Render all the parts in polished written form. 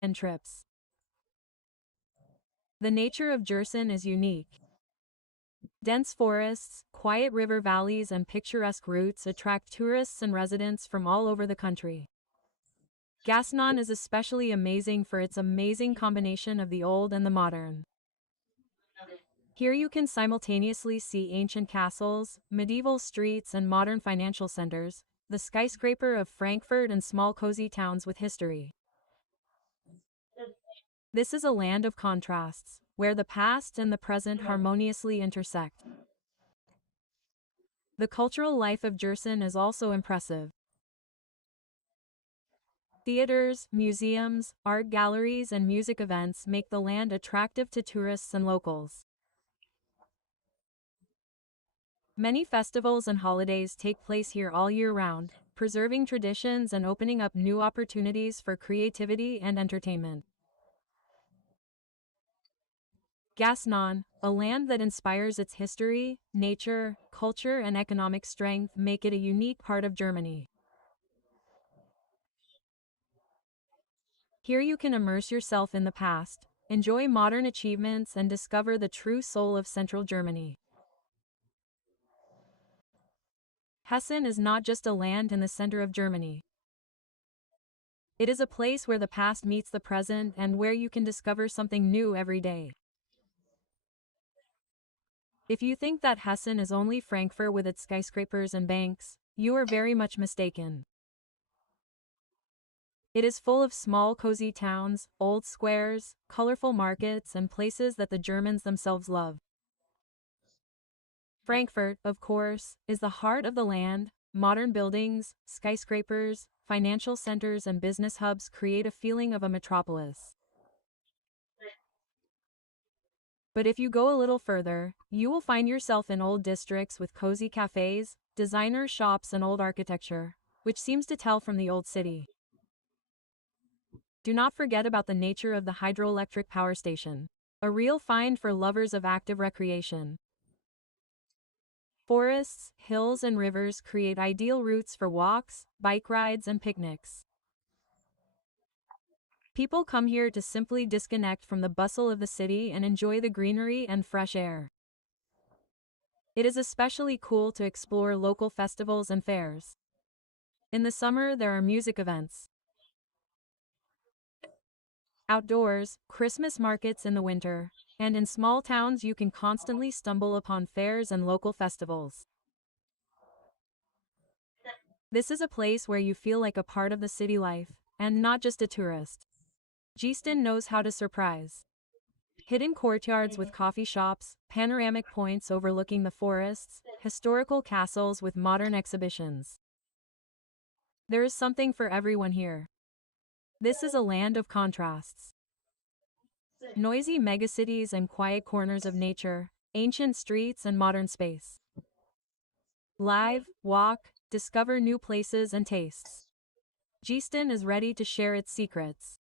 and trips. The nature of Jersen is unique. Dense forests, quiet river valleys and picturesque routes attract tourists and residents from all over the country. Gasnon is especially amazing for its amazing combination of the old and the modern. Here you can simultaneously see ancient castles, medieval streets and modern financial centers, the skyscraper of Frankfurt and small cozy towns with history. This is a land of contrasts, where the past and the present harmoniously intersect. The cultural life of Jersen is also impressive. Theaters, museums, art galleries and music events make the land attractive to tourists and locals. Many festivals and holidays take place here all year round, preserving traditions and opening up new opportunities for creativity and entertainment. Gasnon, a land that inspires its history, nature, culture and economic strength make it a unique part of Germany. Here you can immerse yourself in the past, enjoy modern achievements and discover the true soul of central Germany. Hessen is not just a land in the center of Germany. It is a place where the past meets the present and where you can discover something new every day. If you think that Hessen is only Frankfurt with its skyscrapers and banks, you are very much mistaken. It is full of small cozy towns, old squares, colorful markets and places that the Germans themselves love. Frankfurt, of course, is the heart of the land. Modern buildings, skyscrapers, financial centers and business hubs create a feeling of a metropolis. But if you go a little further, you will find yourself in old districts with cozy cafes, designer shops and old architecture, which seems to tell from the old city. Do not forget about the nature of the hydroelectric power station, a real find for lovers of active recreation. Forests, hills and rivers create ideal routes for walks, bike rides and picnics. People come here to simply disconnect from the bustle of the city and enjoy the greenery and fresh air. It is especially cool to explore local festivals and fairs. In the summer, there are music events. Outdoors, Christmas markets in the winter, and in small towns you can constantly stumble upon fairs and local festivals. This is a place where you feel like a part of the city life, and not just a tourist. Geesten knows how to surprise. Hidden courtyards with coffee shops, panoramic points overlooking the forests, historical castles with modern exhibitions. There is something for everyone here. This is a land of contrasts. Noisy megacities and quiet corners of nature, ancient streets and modern space. Live, walk, discover new places and tastes. Geesten is ready to share its secrets.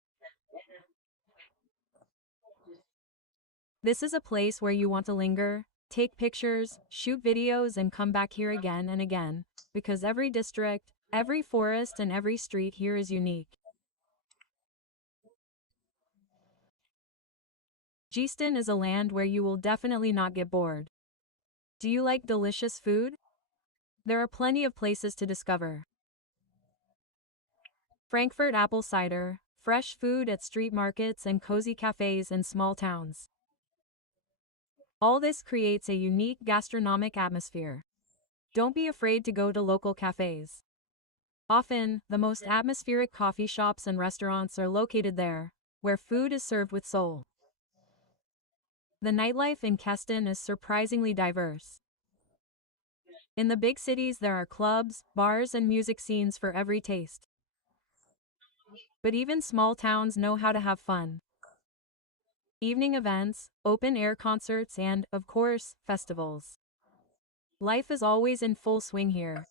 This is a place where you want to linger, take pictures, shoot videos and come back here again and again, because every district, every forest and every street here is unique. Geesten is a land where you will definitely not get bored. Do you like delicious food? There are plenty of places to discover. Frankfurt apple cider, fresh food at street markets and cozy cafes in small towns. All this creates a unique gastronomic atmosphere. Don't be afraid to go to local cafes. Often, the most atmospheric coffee shops and restaurants are located there, where food is served with soul. The nightlife in Geesten is surprisingly diverse. In the big cities there are clubs, bars and music scenes for every taste. But even small towns know how to have fun. Evening events, open-air concerts and, of course, festivals. Life is always in full swing here.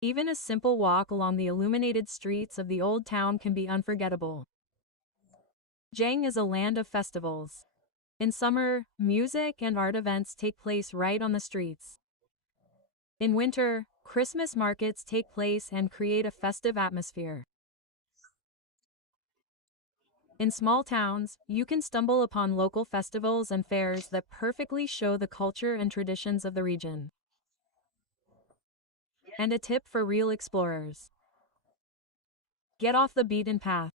Even a simple walk along the illuminated streets of the old town can be unforgettable. Jang is a land of festivals. In summer, music and art events take place right on the streets. In winter, Christmas markets take place and create a festive atmosphere. In small towns, you can stumble upon local festivals and fairs that perfectly show the culture and traditions of the region. And a tip for real explorers: get off the beaten path.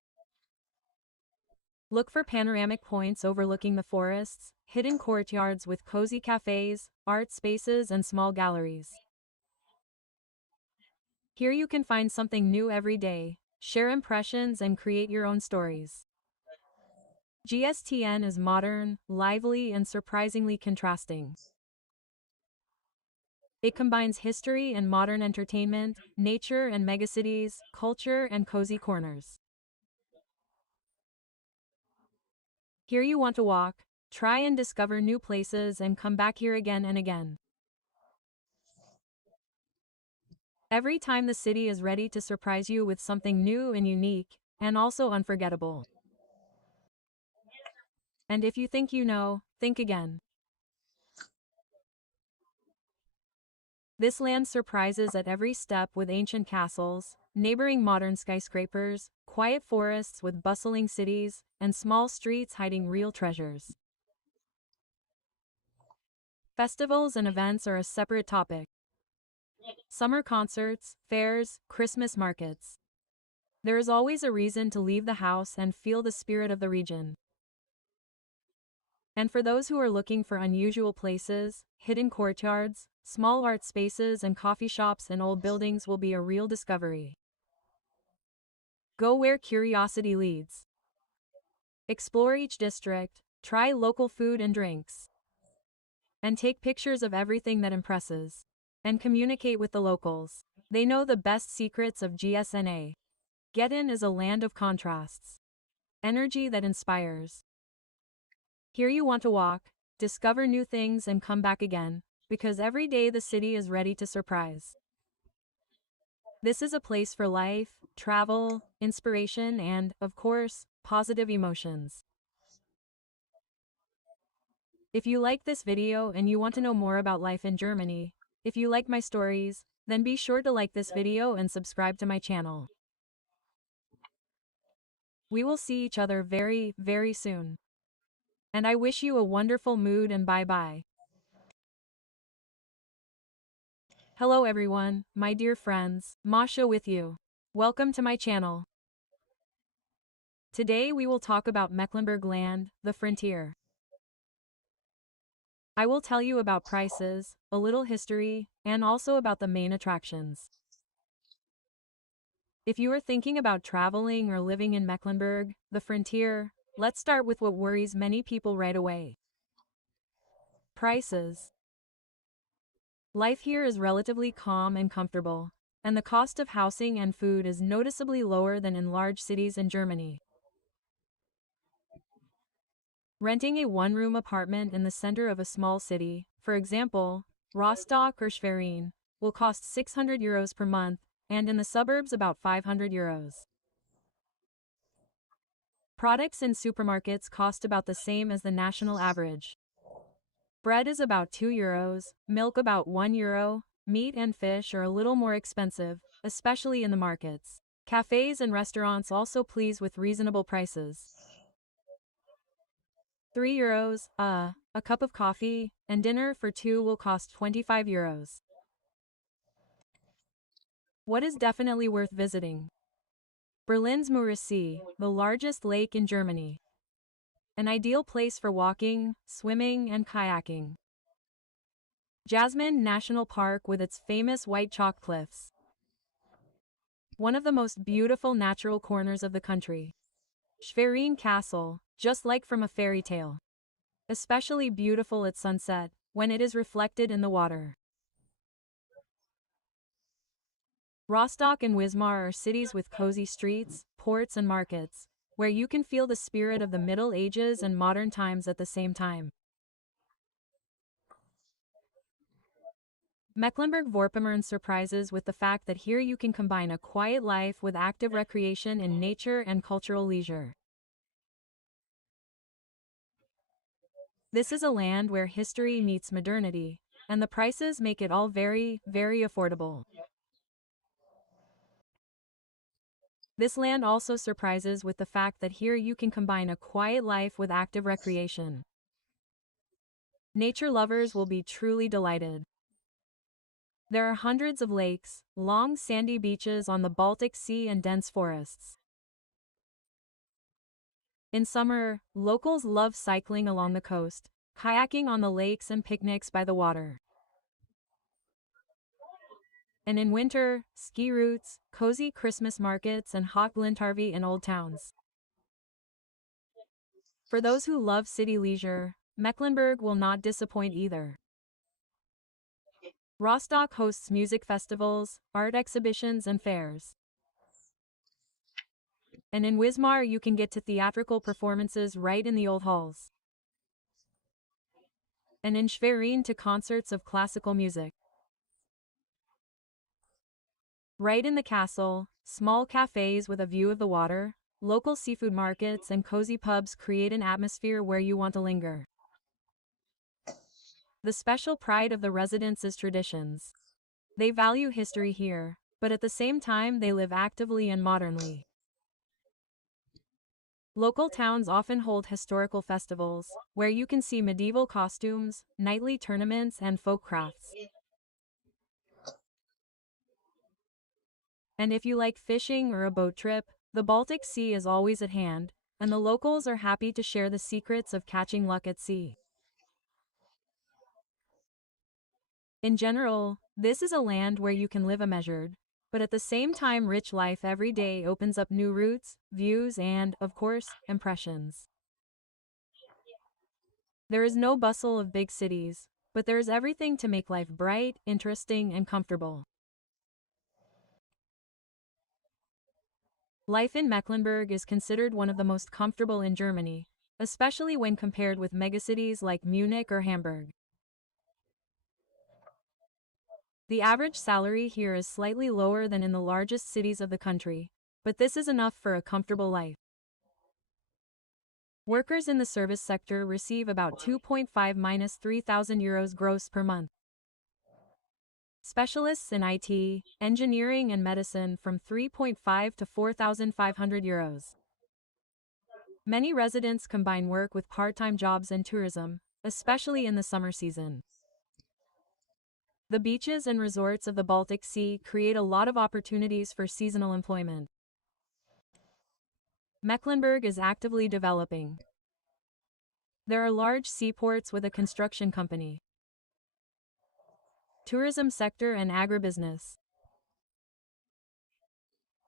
Look for panoramic points overlooking the forests, hidden courtyards with cozy cafes, art spaces, and small galleries. Here you can find something new every day, share impressions, and create your own stories. GSTN is modern, lively, and surprisingly contrasting. It combines history and modern entertainment, nature and megacities, culture and cozy corners. Here you want to walk, try and discover new places, and come back here again and again. Every time the city is ready to surprise you with something new and unique, and also unforgettable. And if you think you know, think again. This land surprises at every step with ancient castles, neighboring modern skyscrapers, quiet forests with bustling cities, and small streets hiding real treasures. Festivals and events are a separate topic. Summer concerts, fairs, Christmas markets. There is always a reason to leave the house and feel the spirit of the region. And for those who are looking for unusual places, hidden courtyards, small art spaces, and coffee shops in old buildings will be a real discovery. Go where curiosity leads. Explore each district, try local food and drinks, and take pictures of everything that impresses. And communicate with the locals. They know the best secrets of GSNA. Get In is a land of contrasts. Energy that inspires. Here you want to walk, discover new things, and come back again, because every day the city is ready to surprise. This is a place for life, travel, inspiration, and, of course, positive emotions. If you like this video and you want to know more about life in Germany, if you like my stories, then be sure to like this video and subscribe to my channel. We will see each other very, very soon. And I wish you a wonderful mood, and bye-bye. Hello everyone, my dear friends, Masha with you. Welcome to my channel. Today we will talk about Mecklenburg land, the frontier. I will tell you about prices, a little history, and also about the main attractions. If you are thinking about traveling or living in Mecklenburg, the frontier, let's start with what worries many people right away. Prices. Life here is relatively calm and comfortable, and the cost of housing and food is noticeably lower than in large cities in Germany. Renting a one-room apartment in the center of a small city, for example, Rostock or Schwerin, will cost €600 per month, and in the suburbs about €500. Products in supermarkets cost about the same as the national average. Bread is about €2, milk about €1, meat and fish are a little more expensive, especially in the markets. Cafes and restaurants also please with reasonable prices. €3, a cup of coffee, and dinner for two will cost €25. What is definitely worth visiting? Berlin's Muursee, the largest lake in Germany. An ideal place for walking, swimming, and kayaking. Jasmine National Park with its famous white chalk cliffs. One of the most beautiful natural corners of the country. Schwerin Castle, just like from a fairy tale. Especially beautiful at sunset, when it is reflected in the water. Rostock and Wismar are cities with cozy streets, ports, and markets, where you can feel the spirit of the Middle Ages and modern times at the same time. Mecklenburg-Vorpommern surprises with the fact that here you can combine a quiet life with active recreation in nature and cultural leisure. This is a land where history meets modernity, and the prices make it all very, very affordable. This land also surprises with the fact that here you can combine a quiet life with active recreation. Nature lovers will be truly delighted. There are hundreds of lakes, long sandy beaches on the Baltic Sea and dense forests. In summer, locals love cycling along the coast, kayaking on the lakes and picnics by the water. And in winter, ski routes, cozy Christmas markets and hot glintarvi in old towns. For those who love city leisure, Mecklenburg will not disappoint either. Rostock hosts music festivals, art exhibitions and fairs. And in Wismar you can get to theatrical performances right in the old halls. And in Schwerin to concerts of classical music. Right in the castle, small cafes with a view of the water, local seafood markets and cozy pubs create an atmosphere where you want to linger. The special pride of the residents is traditions. They value history here, but at the same time they live actively and modernly. Local towns often hold historical festivals, where you can see medieval costumes, nightly tournaments and folk crafts. And if you like fishing or a boat trip, the Baltic Sea is always at hand, and the locals are happy to share the secrets of catching luck at sea. In general, this is a land where you can live a measured, but at the same time rich life every day opens up new routes, views and, of course, impressions. There is no bustle of big cities, but there is everything to make life bright, interesting and comfortable. Life in Mecklenburg is considered one of the most comfortable in Germany, especially when compared with megacities like Munich or Hamburg. The average salary here is slightly lower than in the largest cities of the country, but this is enough for a comfortable life. Workers in the service sector receive about 2.5–3,000 euros gross per month. Specialists in IT, engineering and medicine from 3.5 to 4,500 euros. Many residents combine work with part-time jobs and tourism, especially in the summer season. The beaches and resorts of the Baltic Sea create a lot of opportunities for seasonal employment. Mecklenburg is actively developing. There are large seaports with a construction company, tourism sector and agribusiness.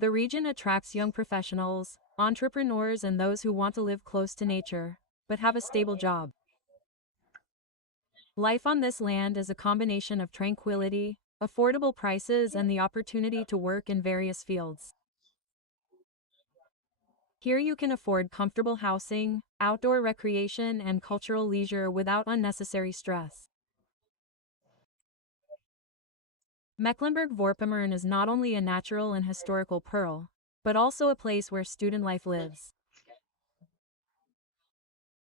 The region attracts young professionals, entrepreneurs and those who want to live close to nature, but have a stable job. Life on this land is a combination of tranquility, affordable prices and the opportunity to work in various fields. Here you can afford comfortable housing, outdoor recreation and cultural leisure without unnecessary stress. Mecklenburg-Vorpommern is not only a natural and historical pearl, but also a place where student life lives.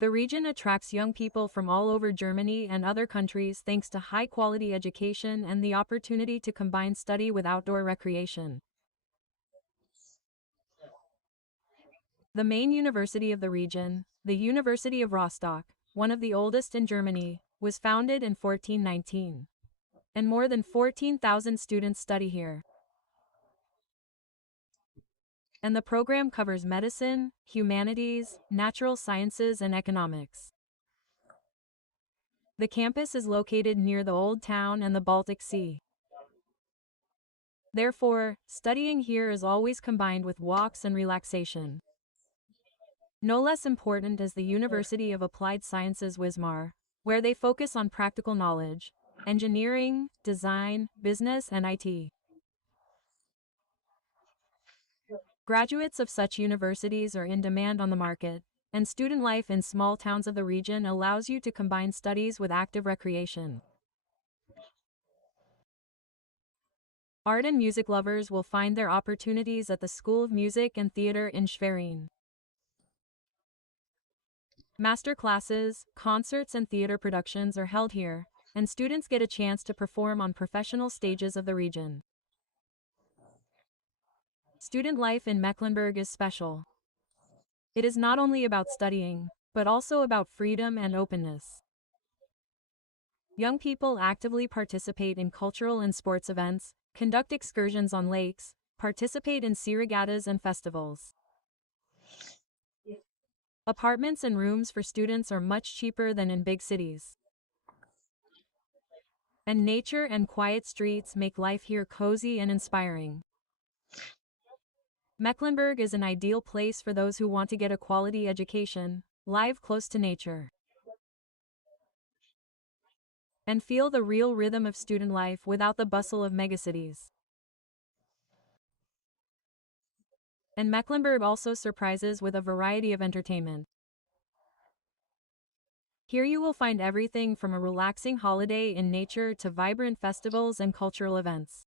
The region attracts young people from all over Germany and other countries thanks to high-quality education and the opportunity to combine study with outdoor recreation. The main university of the region, the University of Rostock, one of the oldest in Germany, was founded in 1419. And more than 14,000 students study here. And the program covers medicine, humanities, natural sciences and economics. The campus is located near the Old Town and the Baltic Sea. Therefore, studying here is always combined with walks and relaxation. No less important is the University of Applied Sciences Wismar, where they focus on practical knowledge, engineering, design, business and IT. Graduates of such universities are in demand on the market, and student life in small towns of the region allows you to combine studies with active recreation. Art and music lovers will find their opportunities at the School of Music and Theatre in Schwerin. Master classes, concerts and theater productions are held here, and students get a chance to perform on professional stages of the region. Student life in Mecklenburg is special. It is not only about studying, but also about freedom and openness. Young people actively participate in cultural and sports events, conduct excursions on lakes, participate in sea regattas and festivals. Apartments and rooms for students are much cheaper than in big cities. And nature and quiet streets make life here cozy and inspiring. Mecklenburg is an ideal place for those who want to get a quality education, live close to nature, and feel the real rhythm of student life without the bustle of megacities. And Mecklenburg also surprises with a variety of entertainment. Here you will find everything from a relaxing holiday in nature to vibrant festivals and cultural events.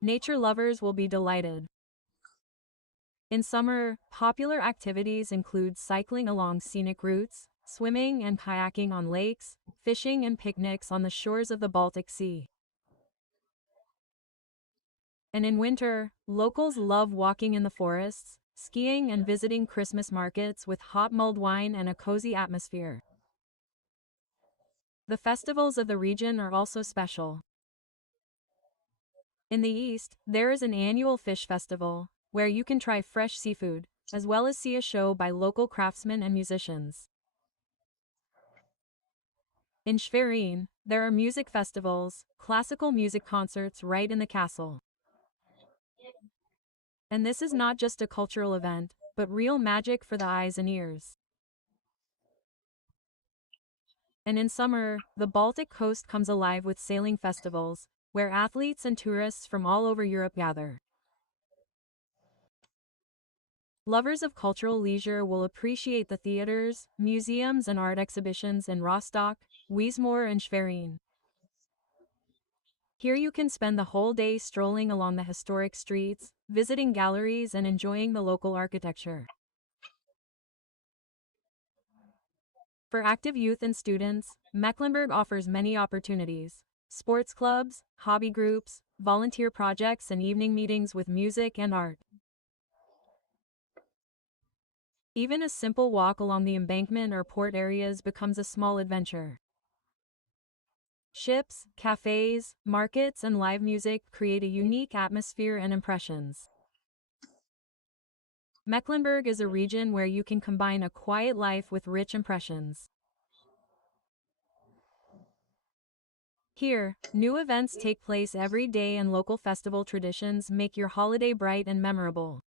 Nature lovers will be delighted. In summer, popular activities include cycling along scenic routes, swimming and kayaking on lakes, fishing and picnics on the shores of the Baltic Sea. And in winter, locals love walking in the forests, skiing and visiting Christmas markets with hot mulled wine and a cozy atmosphere. The festivals of the region are also special. In the east, there is an annual fish festival, where you can try fresh seafood, as well as see a show by local craftsmen and musicians. In Schwerin, there are music festivals, classical music concerts right in the castle. And this is not just a cultural event, but real magic for the eyes and ears. And in summer, the Baltic coast comes alive with sailing festivals, where athletes and tourists from all over Europe gather. Lovers of cultural leisure will appreciate the theaters, museums and art exhibitions in Rostock, Wiesmoor and Schwerin. Here you can spend the whole day strolling along the historic streets, visiting galleries and enjoying the local architecture. For active youth and students, Mecklenburg offers many opportunities: sports clubs, hobby groups, volunteer projects and evening meetings with music and art. Even a simple walk along the embankment or port areas becomes a small adventure. Ships, cafes, markets and live music create a unique atmosphere and impressions. Mecklenburg is a region where you can combine a quiet life with rich impressions. Here, new events take place every day and local festival traditions make your holiday bright and memorable.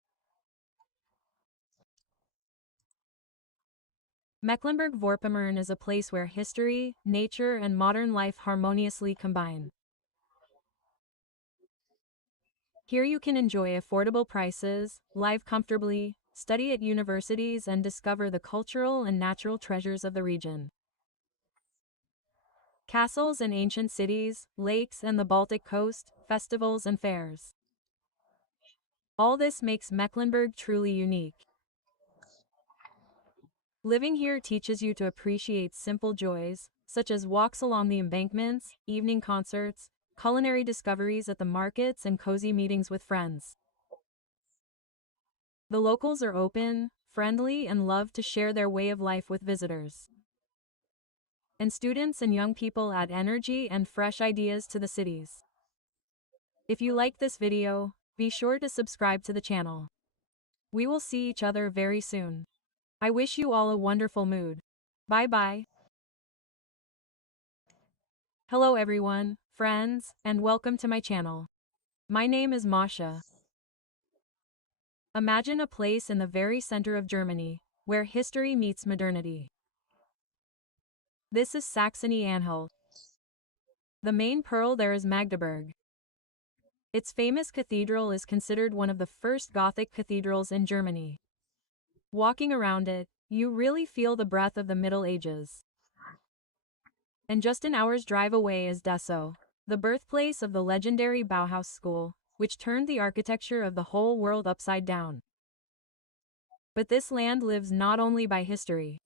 Mecklenburg-Vorpommern is a place where history, nature and modern life harmoniously combine. Here you can enjoy affordable prices, live comfortably, study at universities and discover the cultural and natural treasures of the region. Castles and ancient cities, lakes and the Baltic coast, festivals and fairs. All this makes Mecklenburg truly unique. Living here teaches you to appreciate simple joys, such as walks along the embankments, evening concerts, culinary discoveries at the markets and cozy meetings with friends. The locals are open, friendly and love to share their way of life with visitors. And students and young people add energy and fresh ideas to the cities. If you like this video, be sure to subscribe to the channel. We will see each other very soon. I wish you all a wonderful mood. Bye bye. Hello everyone, friends, and welcome to my channel. My name is Masha. Imagine a place in the very center of Germany, where history meets modernity. This is Saxony-Anhalt. The main pearl there is Magdeburg. Its famous cathedral is considered one of the first Gothic cathedrals in Germany. Walking around it, you really feel the breath of the Middle Ages. And just an hour's drive away is Dessau, the birthplace of the legendary Bauhaus school, which turned the architecture of the whole world upside down. But this land lives not only by history.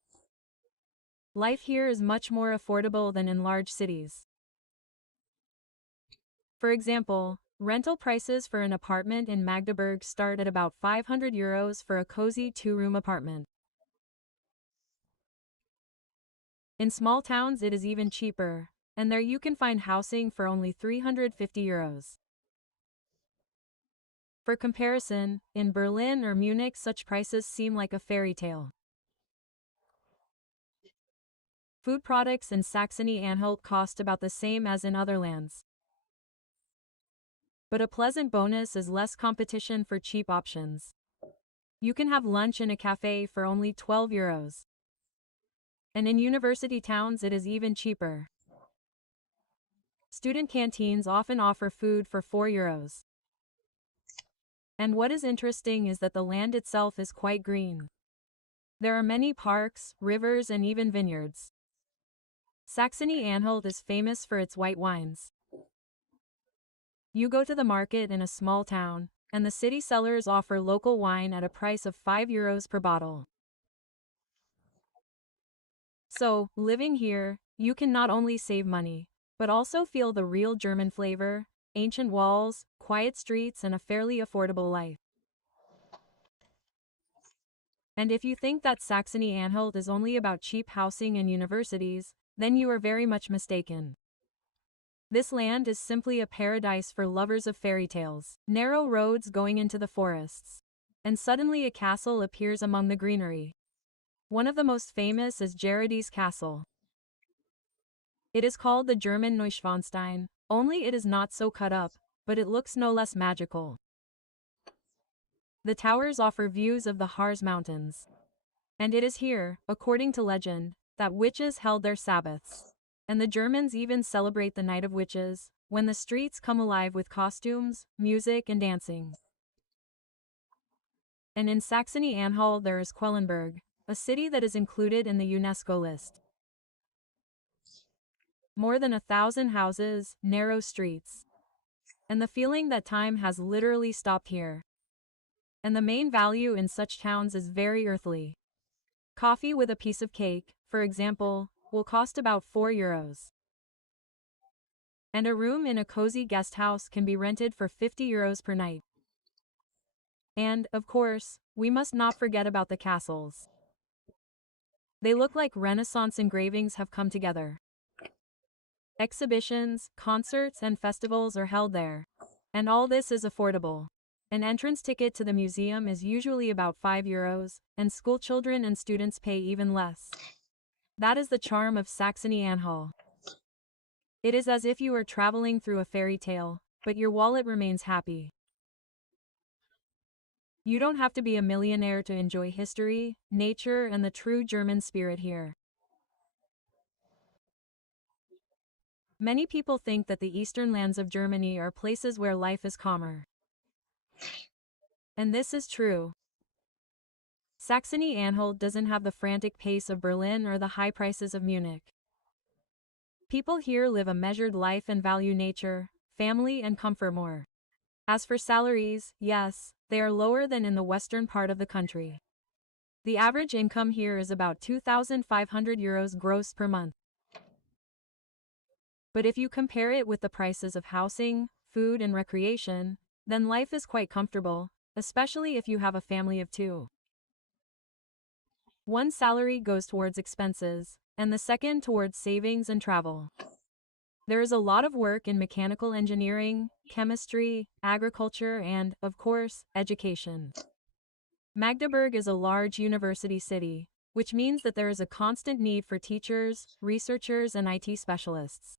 Life here is much more affordable than in large cities. For example, Rental prices for an apartment in Magdeburg start at about €500 for a cozy two-room apartment. In small towns it is even cheaper, and there you can find housing for only €350. For comparison, in Berlin or Munich such prices seem like a fairy tale. Food products in Saxony-Anhalt cost about the same as in other lands. But a pleasant bonus is less competition for cheap options. You can have lunch in a cafe for only €12. And in university towns it is even cheaper. Student canteens often offer food for €4. And what is interesting is that the land itself is quite green. There are many parks, rivers, and even vineyards. Saxony-Anhalt is famous for its white wines. You go to the market in a small town, and the city sellers offer local wine at a price of €5 per bottle. So, living here, you can not only save money, but also feel the real German flavor, ancient walls, quiet streets, and a fairly affordable life. And if you think that Saxony-Anhalt is only about cheap housing and universities, then you are very much mistaken. This land is simply a paradise for lovers of fairy tales. Narrow roads going into the forests. And suddenly a castle appears among the greenery. One of the most famous is Gerardi's Castle. It is called the German Neuschwanstein, only it is not so cut up, but it looks no less magical. The towers offer views of the Harz Mountains. And it is here, according to legend, that witches held their Sabbaths. And the Germans even celebrate the Night of Witches, when the streets come alive with costumes, music, and dancing. And in Saxony-Anhalt there is Quellenberg, a city that is included in the UNESCO list. More than 1,000 houses, narrow streets. And the feeling that time has literally stopped here. And the main value in such towns is very earthly. Coffee with a piece of cake, for example, will cost about €4. And a room in a cozy guest house can be rented for €50 per night. And, of course, we must not forget about the castles. They look like Renaissance engravings have come together. Exhibitions, concerts, and festivals are held there. And all this is affordable. An entrance ticket to the museum is usually about €5, and schoolchildren and students pay even less. That is the charm of Saxony-Anhalt. It is as if you are traveling through a fairy tale, but your wallet remains happy. You don't have to be a millionaire to enjoy history, nature, and the true German spirit here. Many people think that the eastern lands of Germany are places where life is calmer. And this is true. Saxony-Anhalt doesn't have the frantic pace of Berlin or the high prices of Munich. People here live a measured life and value nature, family, and comfort more. As for salaries, yes, they are lower than in the western part of the country. The average income here is about €2,500 gross per month. But if you compare it with the prices of housing, food, and recreation, then life is quite comfortable, especially if you have a family of two. One salary goes towards expenses, and the second towards savings and travel. There is a lot of work in mechanical engineering, chemistry, agriculture, and, of course, education. Magdeburg is a large university city, which means that there is a constant need for teachers, researchers, and IT specialists.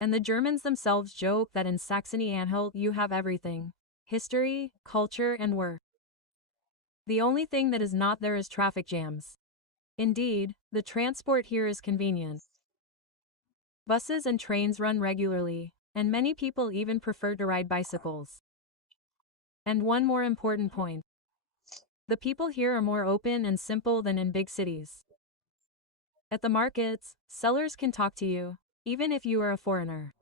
And the Germans themselves joke that in Saxony-Anhalt you have everything: history, culture, and work. The only thing that is not there is traffic jams. Indeed, the transport here is convenient. Buses and trains run regularly, and many people even prefer to ride bicycles. And one more important point. The people here are more open and simple than in big cities. At the markets, sellers can talk to you, even if you are a foreigner.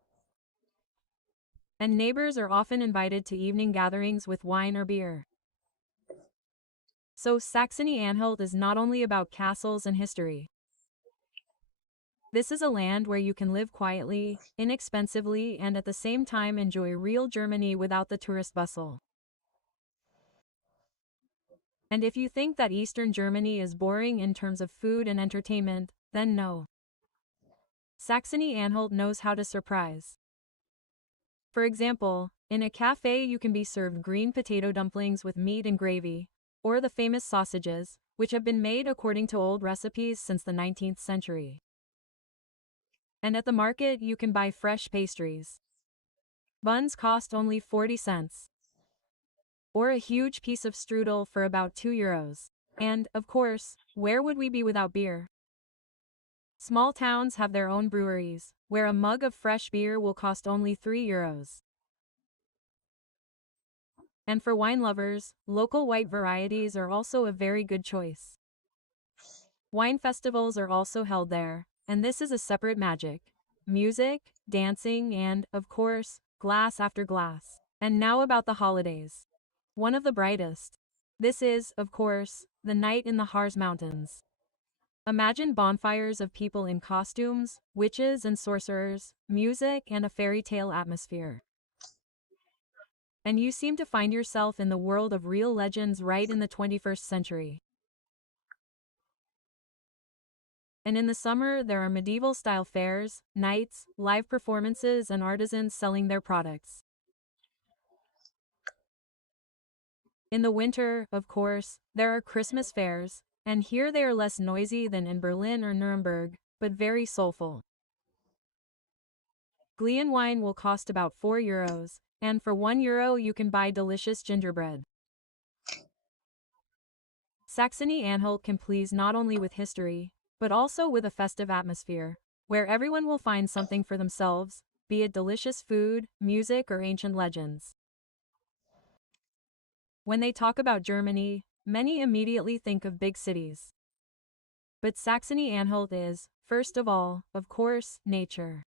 And neighbors are often invited to evening gatherings with wine or beer. So Saxony-Anhalt is not only about castles and history. This is a land where you can live quietly, inexpensively, and at the same time enjoy real Germany without the tourist bustle. And if you think that Eastern Germany is boring in terms of food and entertainment, then no. Saxony-Anhalt knows how to surprise. For example, in a cafe you can be served green potato dumplings with meat and gravy, or the famous sausages, which have been made according to old recipes since the 19th century. And at the market you can buy fresh pastries. Buns cost only 40 cents. Or a huge piece of strudel for about €2. And, of course, where would we be without beer? Small towns have their own breweries, where a mug of fresh beer will cost only €3. And for wine lovers, local white varieties are also a very good choice. Wine festivals are also held there, and this is a separate magic. Music, dancing, and, of course, glass after glass. And now about the holidays. One of the brightest. This is, of course, the night in the Harz Mountains. Imagine bonfires of people in costumes, witches and sorcerers, music and a fairy tale atmosphere. And you seem to find yourself in the world of real legends right in the 21st century. And in the summer there are medieval-style fairs, nights, live performances and artisans selling their products. In the winter, of course, there are Christmas fairs, and here they are less noisy than in Berlin or Nuremberg, but very soulful. Glühwein wine will cost about €4, and for €1 you can buy delicious gingerbread. Saxony-Anhalt can please not only with history, but also with a festive atmosphere, where everyone will find something for themselves, be it delicious food, music or ancient legends. When they talk about Germany, many immediately think of big cities. But Saxony-Anhalt is, first of all, of course, nature.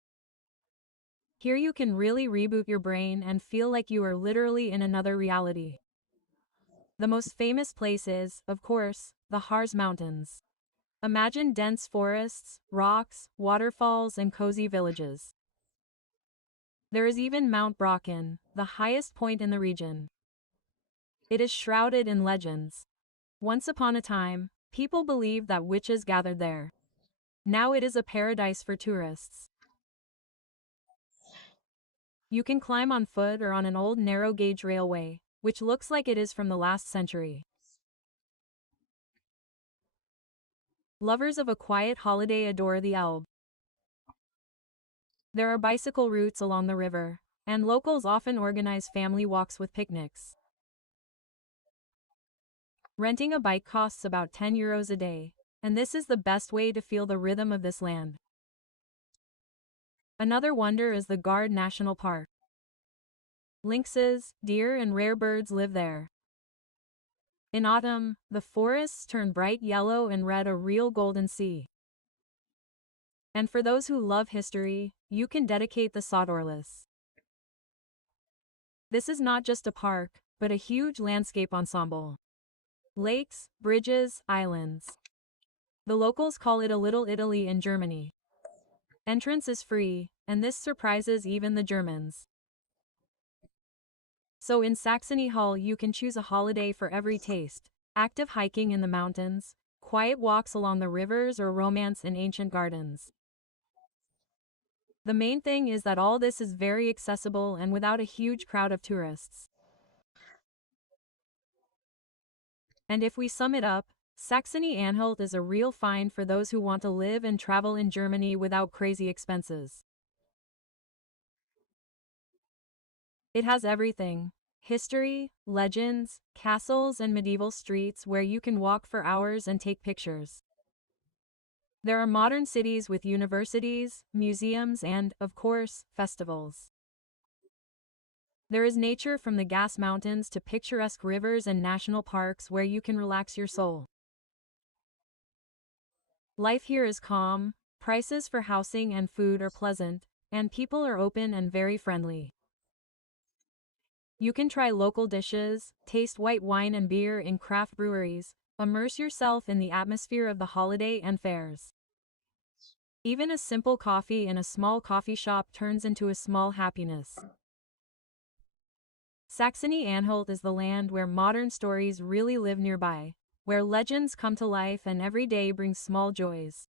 Here you can really reboot your brain and feel like you are literally in another reality. The most famous place is, of course, the Harz Mountains. Imagine dense forests, rocks, waterfalls, and cozy villages. There is even Mount Brocken, the highest point in the region. It is shrouded in legends. Once upon a time, people believed that witches gathered there. Now it is a paradise for tourists. You can climb on foot or on an old narrow-gauge railway, which looks like it is from the last century. Lovers of a quiet holiday adore the Elbe. There are bicycle routes along the river, and locals often organize family walks with picnics. Renting a bike costs about €10 a day, and this is the best way to feel the rhythm of this land. Another wonder is the Gard National Park. Lynxes, deer and rare birds live there. In autumn, the forests turn bright yellow and red, a real golden sea. And for those who love history, you can dedicate the Satorlis. This is not just a park, but a huge landscape ensemble. Lakes, bridges, islands. The locals call it a Little Italy in Germany. Entrance is free, and this surprises even the Germans. So in Saxony-Anhalt you can choose a holiday for every taste: active hiking in the mountains, quiet walks along the rivers, or romance in ancient gardens. The main thing is that all this is very accessible and without a huge crowd of tourists. And if we sum it up, Saxony-Anhalt is a real find for those who want to live and travel in Germany without crazy expenses. It has everything: history, legends, castles, and medieval streets where you can walk for hours and take pictures. There are modern cities with universities, museums, and, of course, festivals. There is nature from the gas mountains to picturesque rivers and national parks where you can relax your soul. Life here is calm, prices for housing and food are pleasant, and people are open and very friendly. You can try local dishes, taste white wine and beer in craft breweries, immerse yourself in the atmosphere of the holiday and fairs. Even a simple coffee in a small coffee shop turns into a small happiness. Saxony-Anhalt is the land where modern stories really live nearby, where legends come to life and every day brings small joys.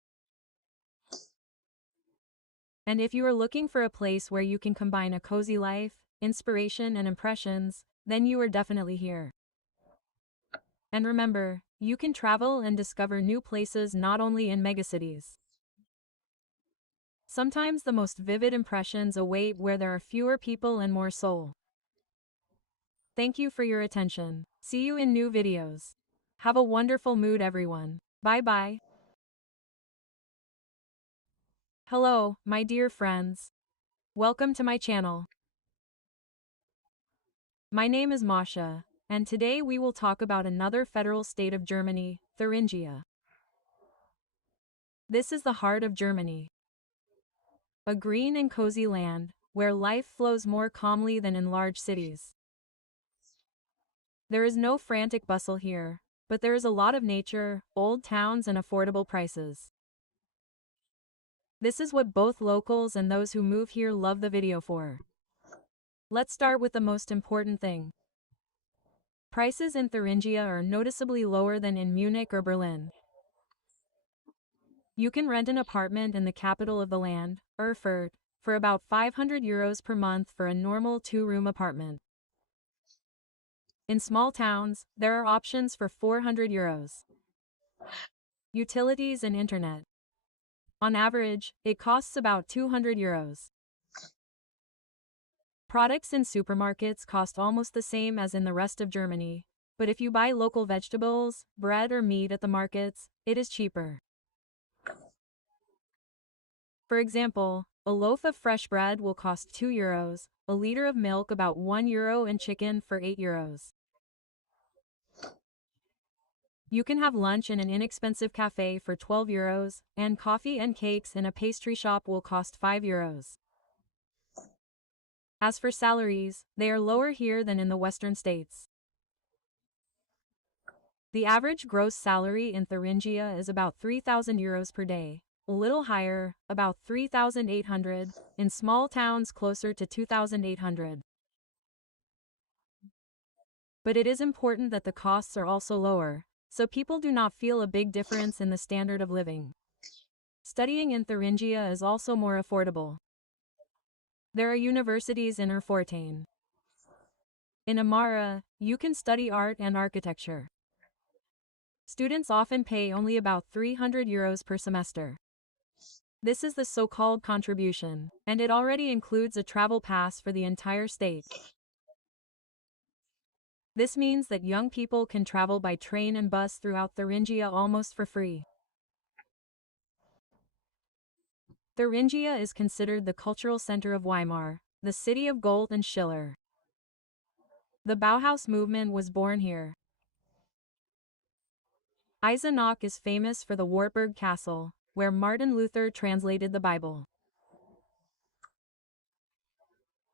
And if you are looking for a place where you can combine a cozy life, inspiration and impressions, then you are definitely here. And remember, you can travel and discover new places not only in megacities. Sometimes the most vivid impressions await where there are fewer people and more soul. Thank you for your attention. See you in new videos. Have a wonderful mood, everyone. Bye bye. Hello, my dear friends. Welcome to my channel. My name is Masha, and today we will talk about another federal state of Germany, Thuringia. This is the heart of Germany. A green and cozy land, where life flows more calmly than in large cities. There is no frantic bustle here, but there is a lot of nature, old towns and affordable prices. This is what both locals and those who move here love the video for. Let's start with the most important thing. Prices in Thuringia are noticeably lower than in Munich or Berlin. You can rent an apartment in the capital of the land, Erfurt, for about €500 per month for a normal 2-room apartment. In small towns, there are options for €400. Utilities and internet. On average, it costs about €200. Products in supermarkets cost almost the same as in the rest of Germany, but if you buy local vegetables, bread or meat at the markets, it is cheaper. For example, a loaf of fresh bread will cost €2, a liter of milk about €1 and chicken for €8. You can have lunch in an inexpensive cafe for €12, and coffee and cakes in a pastry shop will cost €5. As for salaries, they are lower here than in the western states. The average gross salary in Thuringia is about €3,000 per day, a little higher, about 3,800, in small towns closer to 2,800. But it is important that the costs are also lower, so people do not feel a big difference in the standard of living. Studying in Thuringia is also more affordable. There are universities in Erfurtain. In Amara, you can study art and architecture. Students often pay only about €300 per semester. This is the so-called contribution, and it already includes a travel pass for the entire state. This means that young people can travel by train and bus throughout Thuringia almost for free. Thuringia is considered the cultural center of Weimar, the city of Goethe and Schiller. The Bauhaus movement was born here. Eisenach is famous for the Wartburg Castle, where Martin Luther translated the Bible.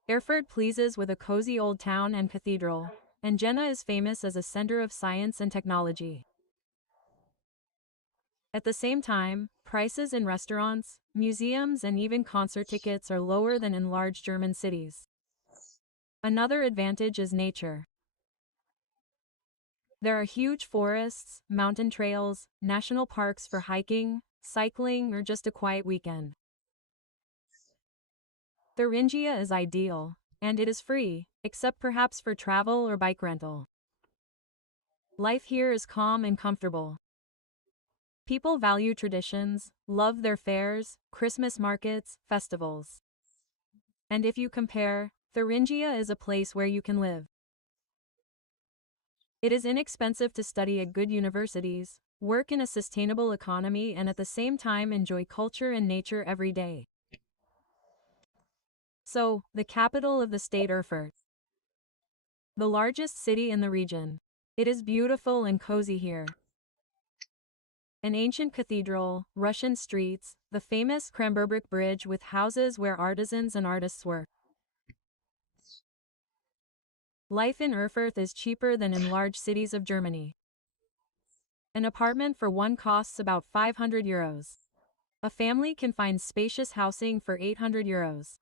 Erfurt pleases with a cozy old town and cathedral, and Jena is famous as a center of science and technology. At the same time, prices in restaurants, museums and even concert tickets are lower than in large German cities. Another advantage is nature. There are huge forests, mountain trails, national parks for hiking, cycling or just a quiet weekend. Thuringia is ideal, and it is free, except perhaps for travel or bike rental. Life here is calm and comfortable. People value traditions, love their fairs, Christmas markets, festivals. And if you compare, Thuringia is a place where you can live. It is inexpensive to study at good universities, work in a sustainable economy and at the same time enjoy culture and nature every day. So, the capital of the state Erfurt. The largest city in the region. It is beautiful and cozy here. An ancient cathedral, Russian streets, the famous Kramberbrick Bridge with houses where artisans and artists work. Life in Erfurt is cheaper than in large cities of Germany. An apartment for one costs about €500. A family can find spacious housing for 800 euros.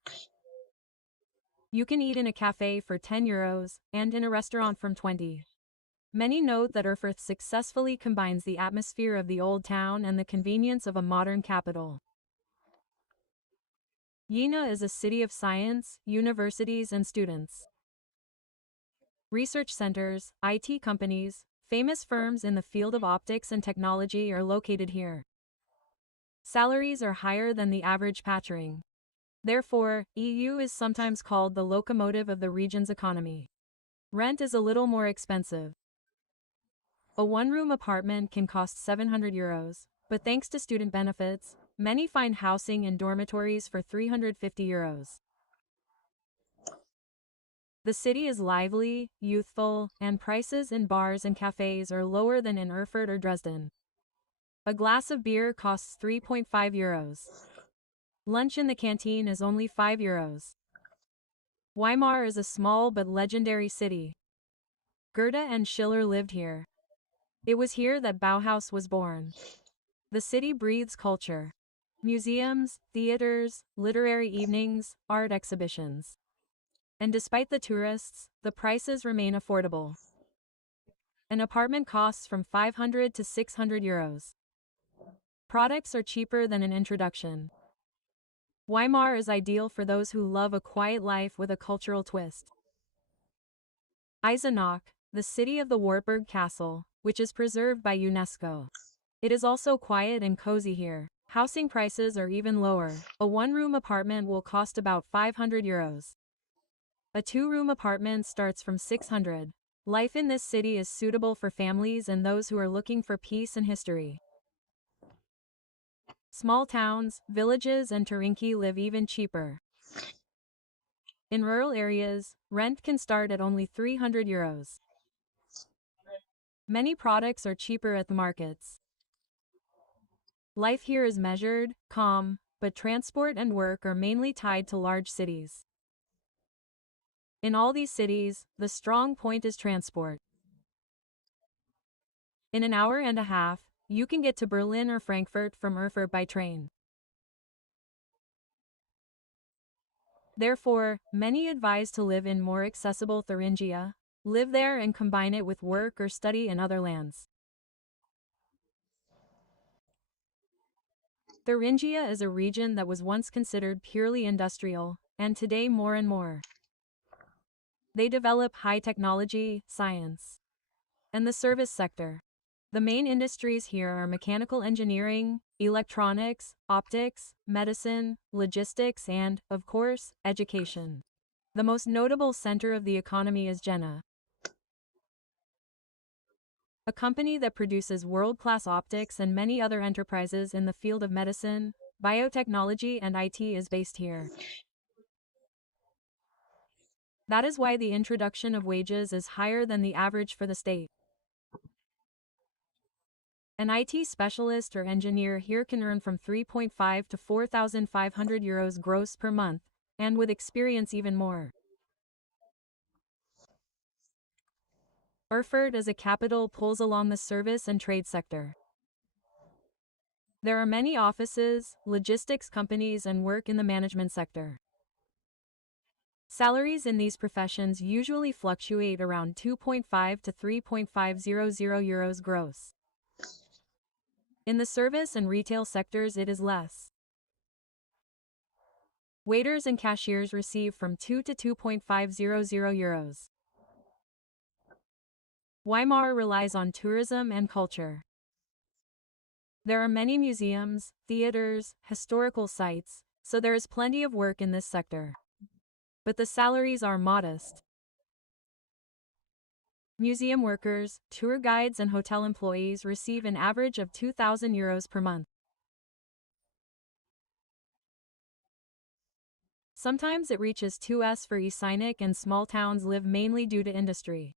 You can eat in a cafe for 10 euros, and in a restaurant from 20. Many note that Erfurt successfully combines the atmosphere of the old town and the convenience of a modern capital. Jena is a city of science, universities and students. Research centers, IT companies, famous firms in the field of optics and technology are located here. Salaries are higher than the average patching. Therefore, EU is sometimes called the locomotive of the region's economy. Rent is a little more expensive. A one-room apartment can cost 700 euros, but thanks to student benefits, many find housing in dormitories for 350 euros. The city is lively, youthful, and prices in bars and cafes are lower than in Erfurt or Dresden. A glass of beer costs 3.5 euros. Lunch in the canteen is only 5 euros. Weimar is a small but legendary city. Goethe and Schiller lived here. It was here that Bauhaus was born. The city breathes culture. Museums, theaters, literary evenings, art exhibitions. And despite the tourists, the prices remain affordable. An apartment costs from 500 to 600 euros. Products are cheaper than an introduction. Weimar is ideal for those who love a quiet life with a cultural twist. Eisenach, the city of the Wartburg Castle, which is preserved by UNESCO. It is also quiet and cozy here. Housing prices are even lower. A one-room apartment will cost about 500 euros. A two-room apartment starts from 600. Life in this city is suitable for families and those who are looking for peace and history. Small towns, villages and Thuringia live even cheaper. In rural areas, rent can start at only 300 euros. Many products are cheaper at the markets. Life here is measured, calm, but transport and work are mainly tied to large cities. In all these cities, the strong point is transport. In an hour and a half, you can get to Berlin or Frankfurt from Erfurt by train. Therefore, many advise to live in more accessible Thuringia, live there and combine it with work or study in other lands. Thuringia is a region that was once considered purely industrial, and today more and more. They develop high technology, science, and the service sector. The main industries here are mechanical engineering, electronics, optics, medicine, logistics and, of course, education. The most notable center of the economy is Jena, a company that produces world-class optics and many other enterprises in the field of medicine, biotechnology and IT is based here. That is why the introduction of wages is higher than the average for the state. An IT specialist or engineer here can earn from 3.5 to 4,500 euros gross per month, and with experience even more. Erfurt as a capital pulls along the service and trade sector. There are many offices, logistics companies and work in the management sector. Salaries in these professions usually fluctuate around 2.5 to 3.500 euros gross. In the service and retail sectors it is less. Waiters and cashiers receive from 2 to 2.500 euros. Weimar relies on tourism and culture. There are many museums, theaters, historical sites, so there is plenty of work in this sector. But the salaries are modest. Museum workers, tour guides and hotel employees receive an average of 2,000 euros per month. Sometimes it reaches 2s for Eisenach and small towns live mainly due to industry.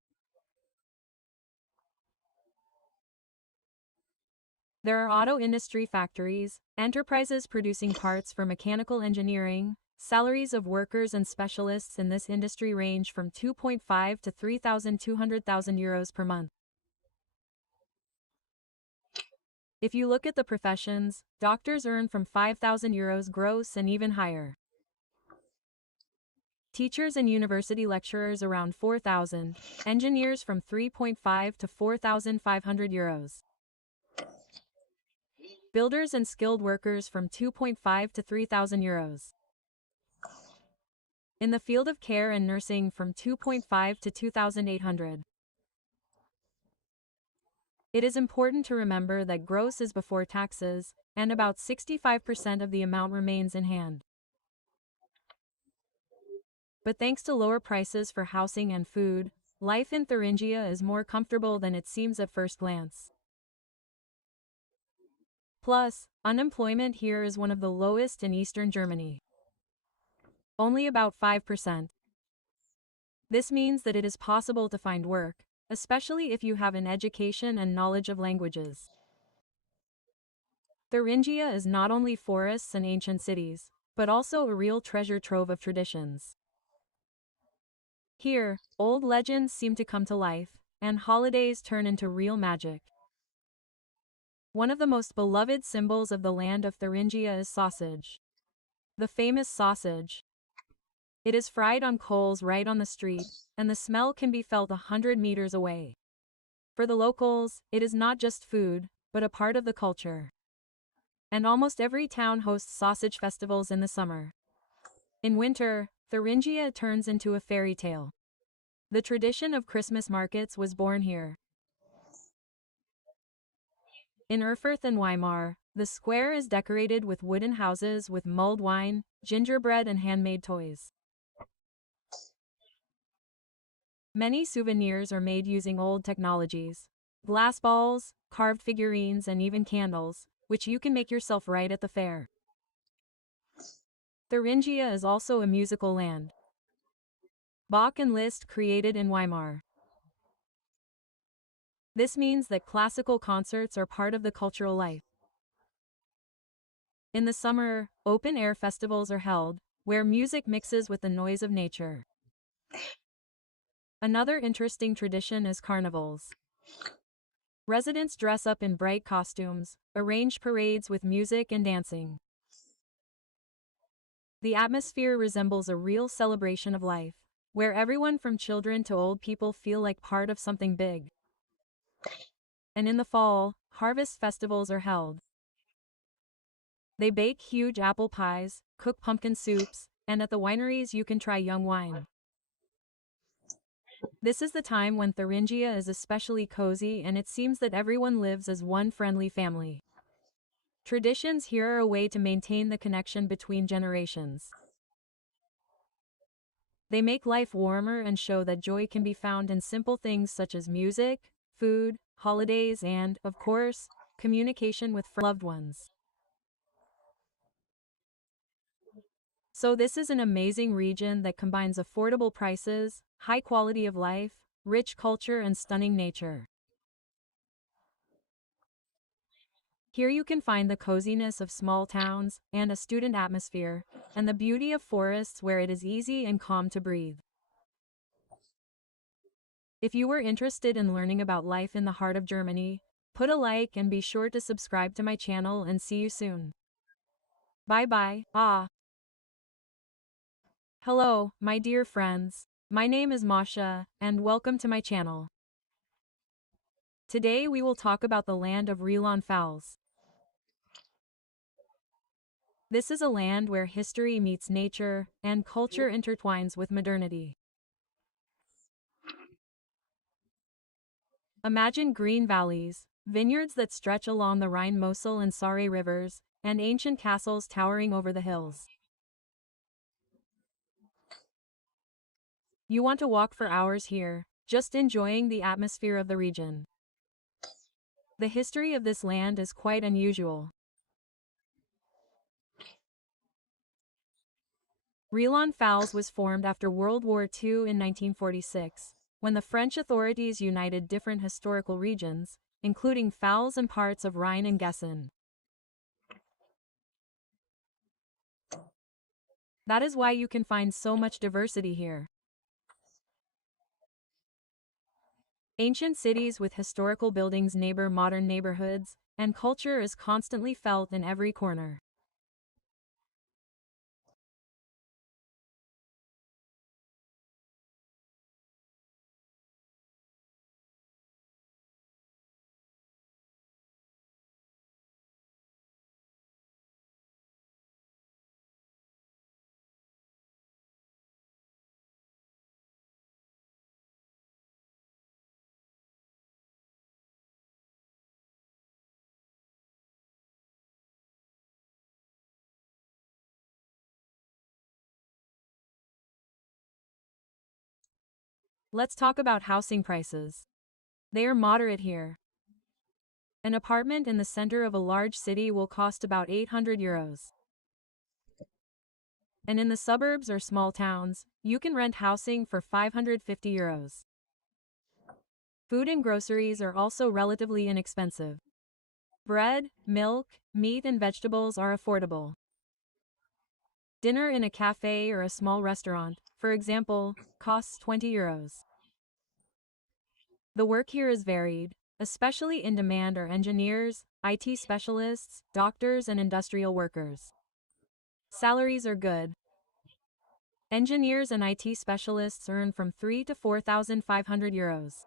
There are auto industry factories, enterprises producing parts for mechanical engineering. Salaries of workers and specialists in this industry range from 2.5 to 3,200 euros per month. If you look at the professions, doctors earn from €5,000 gross and even higher. Teachers and university lecturers around 4,000, engineers from 3.5 to €4,500. Builders and skilled workers from 2.5 to €3,000. In the field of care and nursing from 2.5 to 2,800. It is important to remember that gross is before taxes, and about 65% of the amount remains in hand. But thanks to lower prices for housing and food, life in Thuringia is more comfortable than it seems at first glance. Plus, unemployment here is one of the lowest in Eastern Germany. Only about 5%. This means that it is possible to find work, especially if you have an education and knowledge of languages. Thuringia is not only forests and ancient cities, but also a real treasure trove of traditions. Here, old legends seem to come to life, and holidays turn into real magic. One of the most beloved symbols of the land of Thuringia is sausage. The famous sausage. It is fried on coals right on the street, and the smell can be felt 100 meters away. For the locals, it is not just food, but a part of the culture. And almost every town hosts sausage festivals in the summer. In winter, Thuringia turns into a fairy tale. The tradition of Christmas markets was born here. In Erfurt and Weimar, the square is decorated with wooden houses with mulled wine, gingerbread and handmade toys. Many souvenirs are made using old technologies. Glass balls, carved figurines and even candles, which you can make yourself right at the fair. Thuringia is also a musical land. Bach and Liszt created in Weimar. This means that classical concerts are part of the cultural life. In the summer, open-air festivals are held, where music mixes with the noise of nature. Another interesting tradition is carnivals. Residents dress up in bright costumes, arrange parades with music and dancing. The atmosphere resembles a real celebration of life, where everyone from children to old people feel like part of something big. And in the fall, harvest festivals are held. They bake huge apple pies, cook pumpkin soups, and at the wineries you can try young wine. This is the time when Thuringia is especially cozy and it seems that everyone lives as one friendly family. Traditions here are a way to maintain the connection between generations. They make life warmer and show that joy can be found in simple things such as music, food, holidays and, of course, communication with loved ones. So this is an amazing region that combines affordable prices, high quality of life, rich culture and stunning nature. Here you can find the coziness of small towns and a student atmosphere, and the beauty of forests where it is easy and calm to breathe. If you were interested in learning about life in the heart of Germany, put a like and be sure to subscribe to my channel and see you soon. Bye bye. Hello, my dear friends. My name is Masha, and welcome to my channel. Today we will talk about the land of Rhineland-Palatinate. This is a land where history meets nature, and culture intertwines with modernity. Imagine green valleys, vineyards that stretch along the Rhine-Mosel and Saare rivers, and ancient castles towering over the hills. You want to walk for hours here, just enjoying the atmosphere of the region. The history of this land is quite unusual. Rhineland-Palatinate was formed after World War II in 1946, when the French authorities united different historical regions, including Pfalz and parts of Rhine and Hessen. That is why you can find so much diversity here. Ancient cities with historical buildings neighbor modern neighborhoods, and culture is constantly felt in every corner. Let's talk about housing prices. They are moderate here. An apartment in the center of a large city will cost about €800. And in the suburbs or small towns, you can rent housing for €550. Food and groceries are also relatively inexpensive. Bread, milk, meat and vegetables are affordable. Dinner in a cafe or a small restaurant, for example, costs €20. The work here is varied. Especially in demand are engineers, IT specialists, doctors and industrial workers. Salaries are good. Engineers and IT specialists earn from €3,000 to €4,500.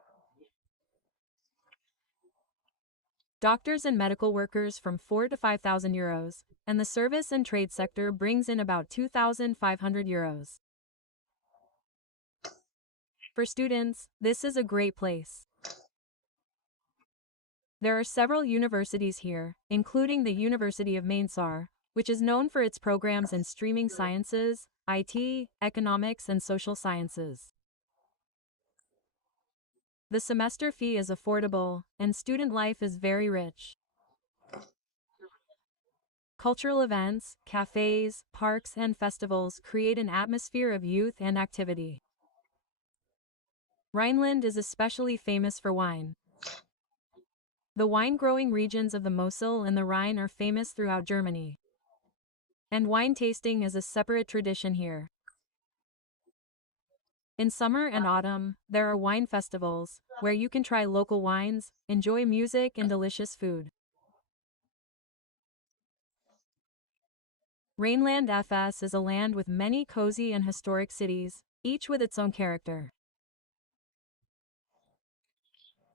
Doctors and medical workers from €4,000 to €5,000, and the service and trade sector brings in about €2,500. For students, this is a great place. There are several universities here, including the University of Mainz, which is known for its programs in streaming sciences, IT, economics and social sciences. The semester fee is affordable, and student life is very rich. Cultural events, cafes, parks and festivals create an atmosphere of youth and activity. Rhineland is especially famous for wine. The wine-growing regions of the Mosel and the Rhine are famous throughout Germany. And wine tasting is a separate tradition here. In summer and autumn, there are wine festivals, where you can try local wines, enjoy music and delicious food. Rhineland-Palatinate is a land with many cozy and historic cities, each with its own character.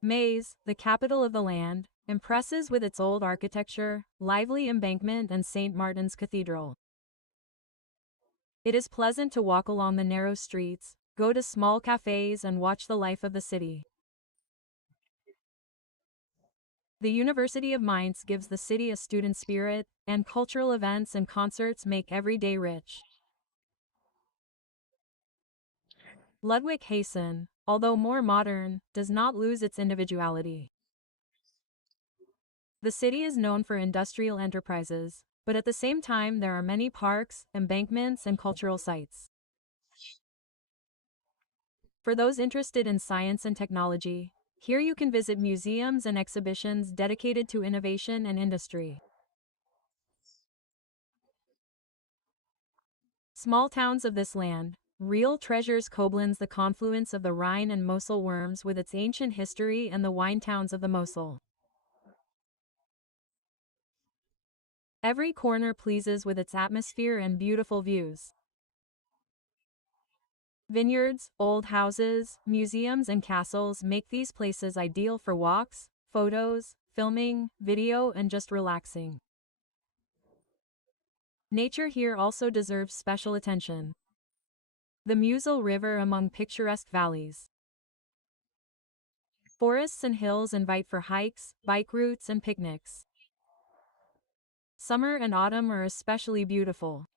Mainz, the capital of the land, impresses with its old architecture, lively embankment and St. Martin's Cathedral. It is pleasant to walk along the narrow streets, go to small cafes and watch the life of the city. The University of Mainz gives the city a student spirit, and cultural events and concerts make every day rich. Ludwig-Hessen, although more modern, does not lose its individuality. The city is known for industrial enterprises, but at the same time there are many parks, embankments and cultural sites. For those interested in science and technology, here you can visit museums and exhibitions dedicated to innovation and industry. Small towns of this land, real treasures. Koblenz, the confluence of the Rhine and Mosel Worms with its ancient history, and the wine towns of the Mosel. Every corner pleases with its atmosphere and beautiful views. Vineyards, old houses, museums and castles make these places ideal for walks, photos, filming, video and just relaxing. Nature here also deserves special attention. The Mosel River among picturesque valleys. Forests and hills invite for hikes, bike routes and picnics. Summer and autumn are especially beautiful.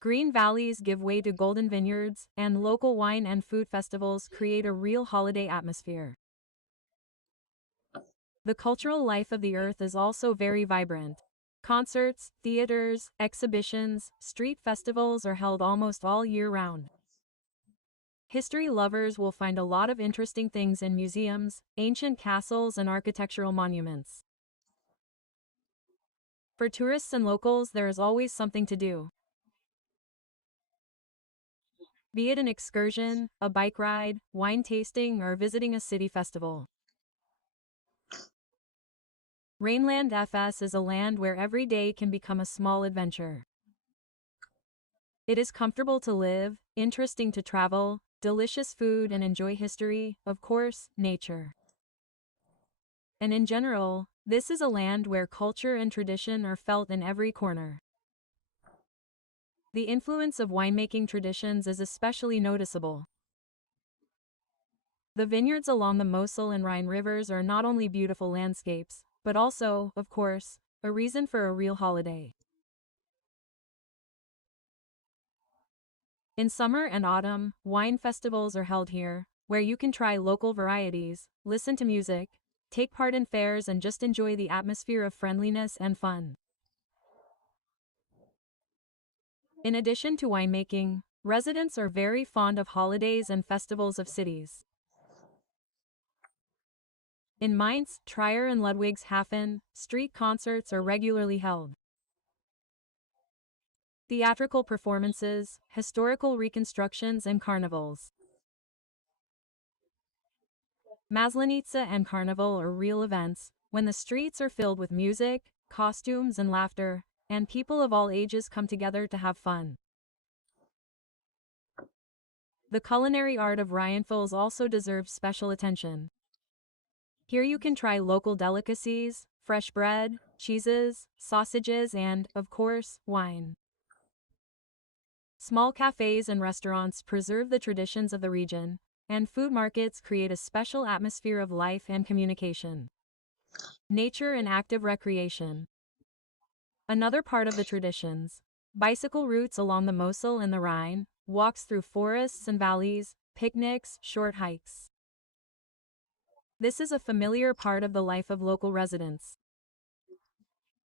Green valleys give way to golden vineyards, and local wine and food festivals create a real holiday atmosphere. The cultural life of the earth is also very vibrant. Concerts, theaters, exhibitions, street festivals are held almost all year round. History lovers will find a lot of interesting things in museums, ancient castles and architectural monuments. For tourists and locals there is always something to do. be it an excursion, a bike ride, wine tasting, or visiting a city festival. Rhineland-Palatinate is a land where every day can become a small adventure. It is comfortable to live, interesting to travel, delicious food and enjoy history, of course, nature. And in general, this is a land where culture and tradition are felt in every corner. The influence of winemaking traditions is especially noticeable. The vineyards along the Mosel and Rhine rivers are not only beautiful landscapes, but also, of course, a reason for a real holiday. In summer and autumn, wine festivals are held here, where you can try local varieties, listen to music, take part in fairs and just enjoy the atmosphere of friendliness and fun. In addition to winemaking, residents are very fond of holidays and festivals of cities. In Mainz, Trier and Ludwigshafen, street concerts are regularly held. Theatrical performances, historical reconstructions and carnivals. Maslenitsa and Carnival are real events, when the streets are filled with music, costumes and laughter, and people of all ages come together to have fun. The culinary art of Rheinland-Pfalz also deserves special attention. Here you can try local delicacies, fresh bread, cheeses, sausages and, of course, wine. Small cafes and restaurants preserve the traditions of the region, and food markets create a special atmosphere of life and communication. Nature and active recreation. Another part of the traditions, bicycle routes along the Mosel and the Rhine, walks through forests and valleys, picnics, short hikes. This is a familiar part of the life of local residents.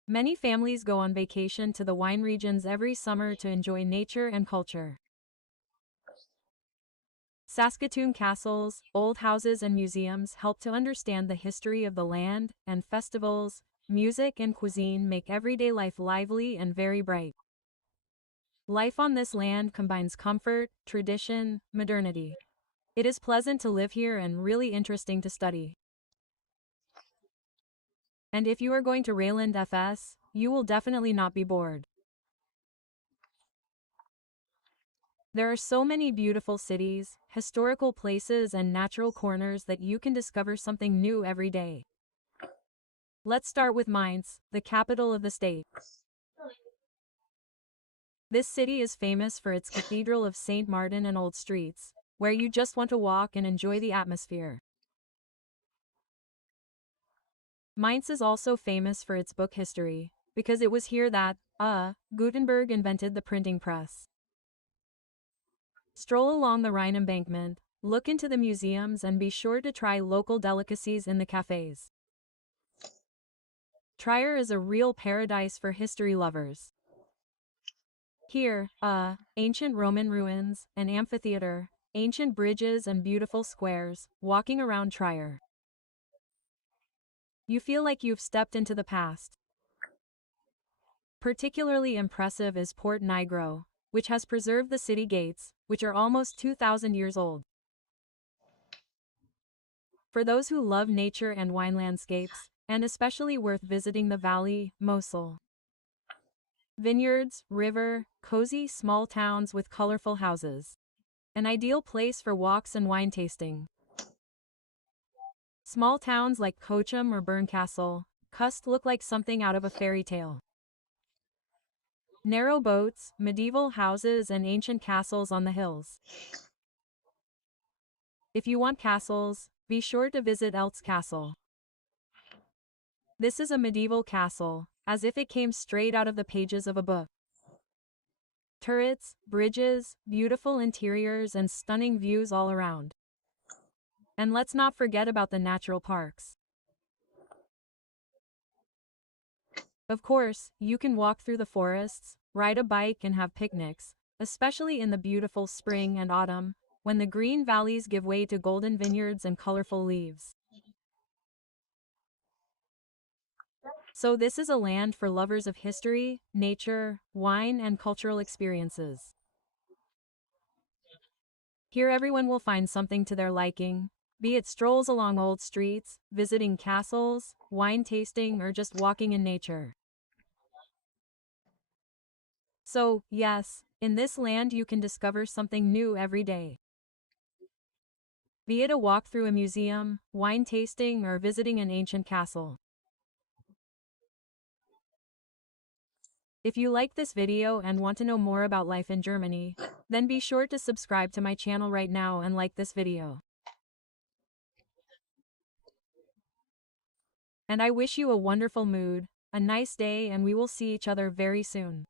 Many families go on vacation to the wine regions every summer to enjoy nature and culture. Saskatoon castles, old houses and museums help to understand the history of the land, and festivals, music and cuisine make everyday life lively and very bright. Life on this land combines comfort, tradition, modernity. It is pleasant to live here and really interesting to study. And if you are going to Rhineland-Pfalz, you will definitely not be bored. There are so many beautiful cities, historical places and natural corners that you can discover something new every day. Let's start with Mainz, the capital of the state. This city is famous for its Cathedral of St. Martin and old streets, where you just want to walk and enjoy the atmosphere. Mainz is also famous for its book history, because it was here that, Gutenberg invented the printing press. Stroll along the Rhine embankment, look into the museums and be sure to try local delicacies in the cafes. Trier is a real paradise for history lovers. Here, ancient Roman ruins, an amphitheater, ancient bridges and beautiful squares, walking around Trier. You feel like you've stepped into the past. Particularly impressive is Port Nigro, which has preserved the city gates, which are almost 2,000 years old. For those who love nature and wine landscapes, and especially worth visiting the valley, Mosel. Vineyards, river, cozy small towns with colorful houses. An ideal place for walks and wine tasting. Small towns like Kochum or Bernkastel, Kust look like something out of a fairy tale. Narrow boats, medieval houses and ancient castles on the hills. If you want castles, be sure to visit Eltz Castle. This is a medieval castle, as if it came straight out of the pages of a book. Turrets, bridges, beautiful interiors and stunning views all around. And let's not forget about the natural parks. Of course, you can walk through the forests, ride a bike and have picnics, especially in the beautiful spring and autumn, when the green valleys give way to golden vineyards and colorful leaves. So this is a land for lovers of history, nature, wine and cultural experiences. Here everyone will find something to their liking, be it strolls along old streets, visiting castles, wine tasting, or just walking in nature. So, yes, in this land you can discover something new every day. Be it a walk through a museum, wine tasting, or visiting an ancient castle. If you like this video and want to know more about life in Germany, then be sure to subscribe to my channel right now and like this video. And I wish you a wonderful mood, a nice day, and we will see each other very soon.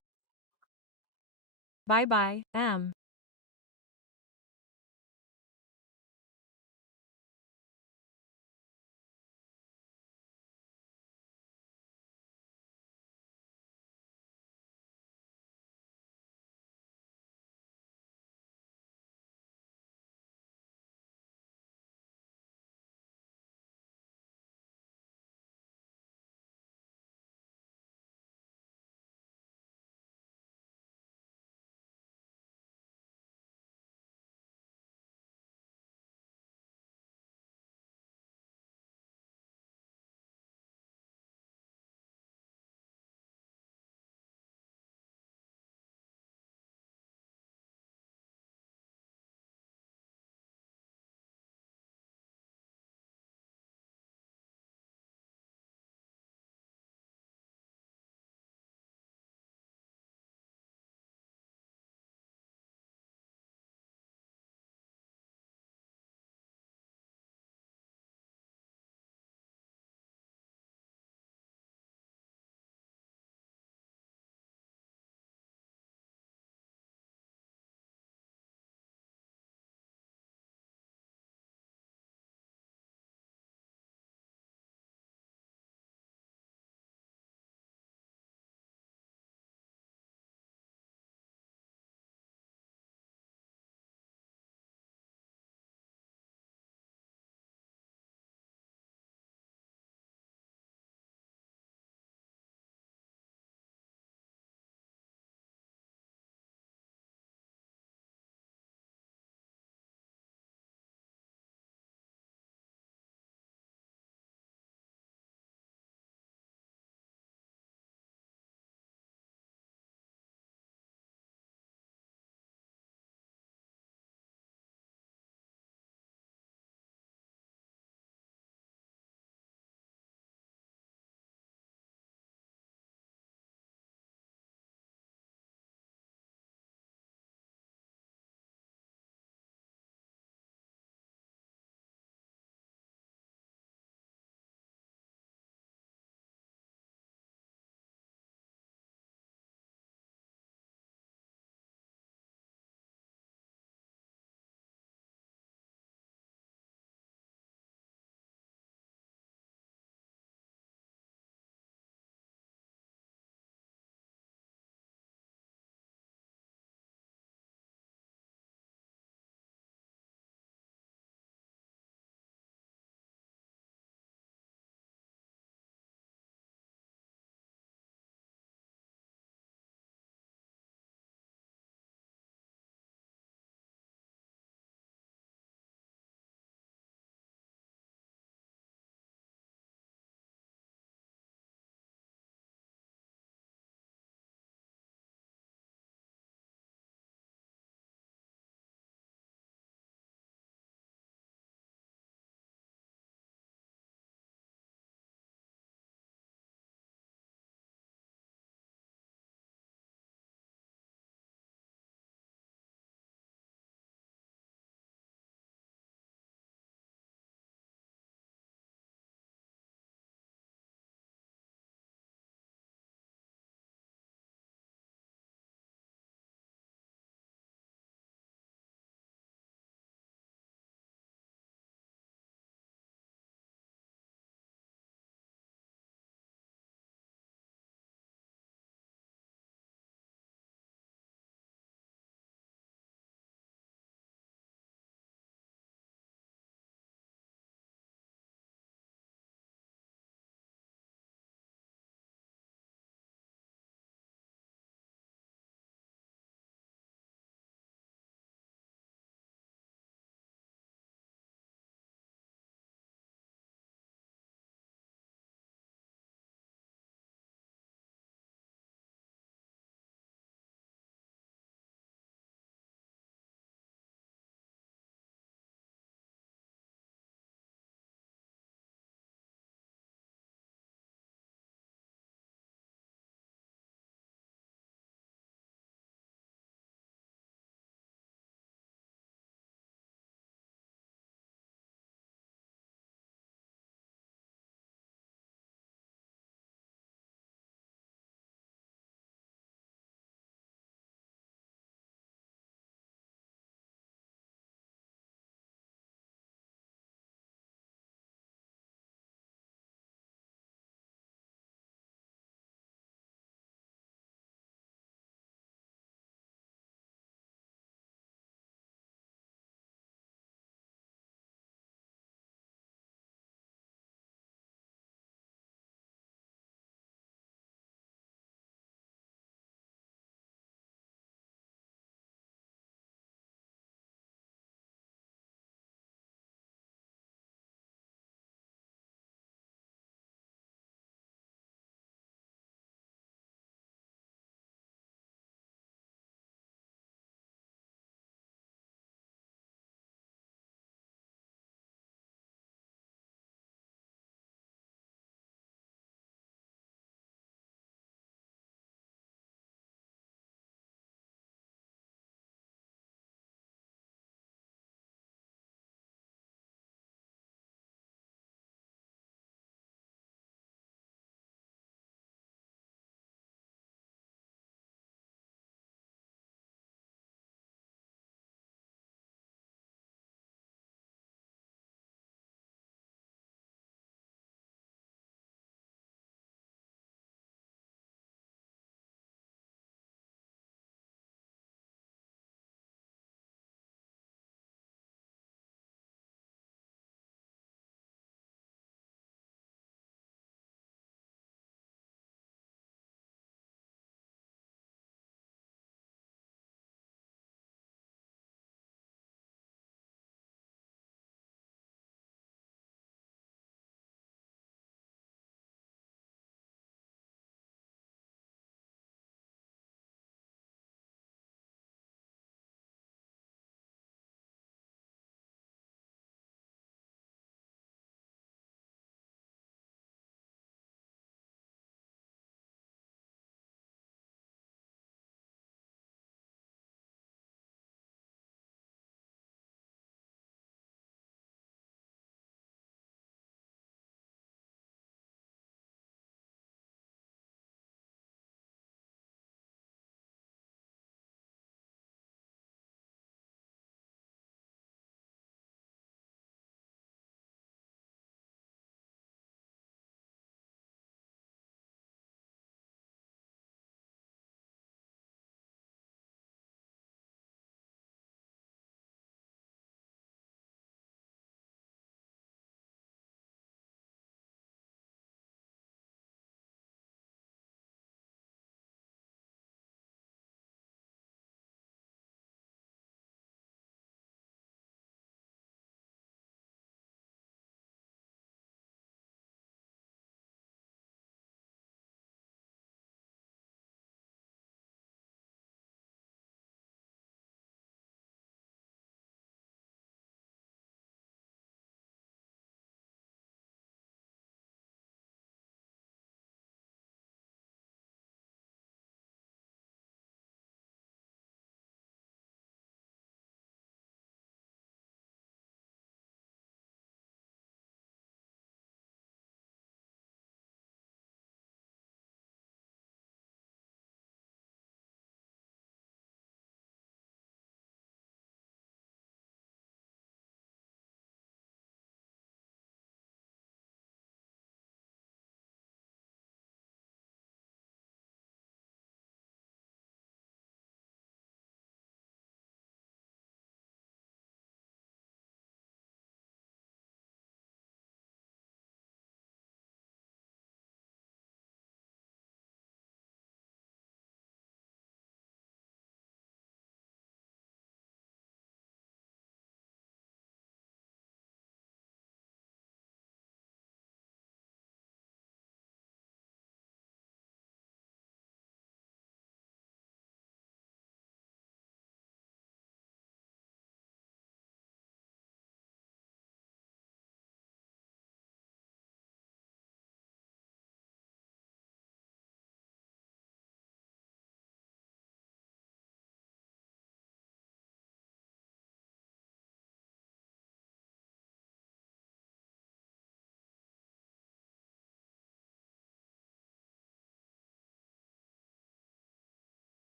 Bye bye, M.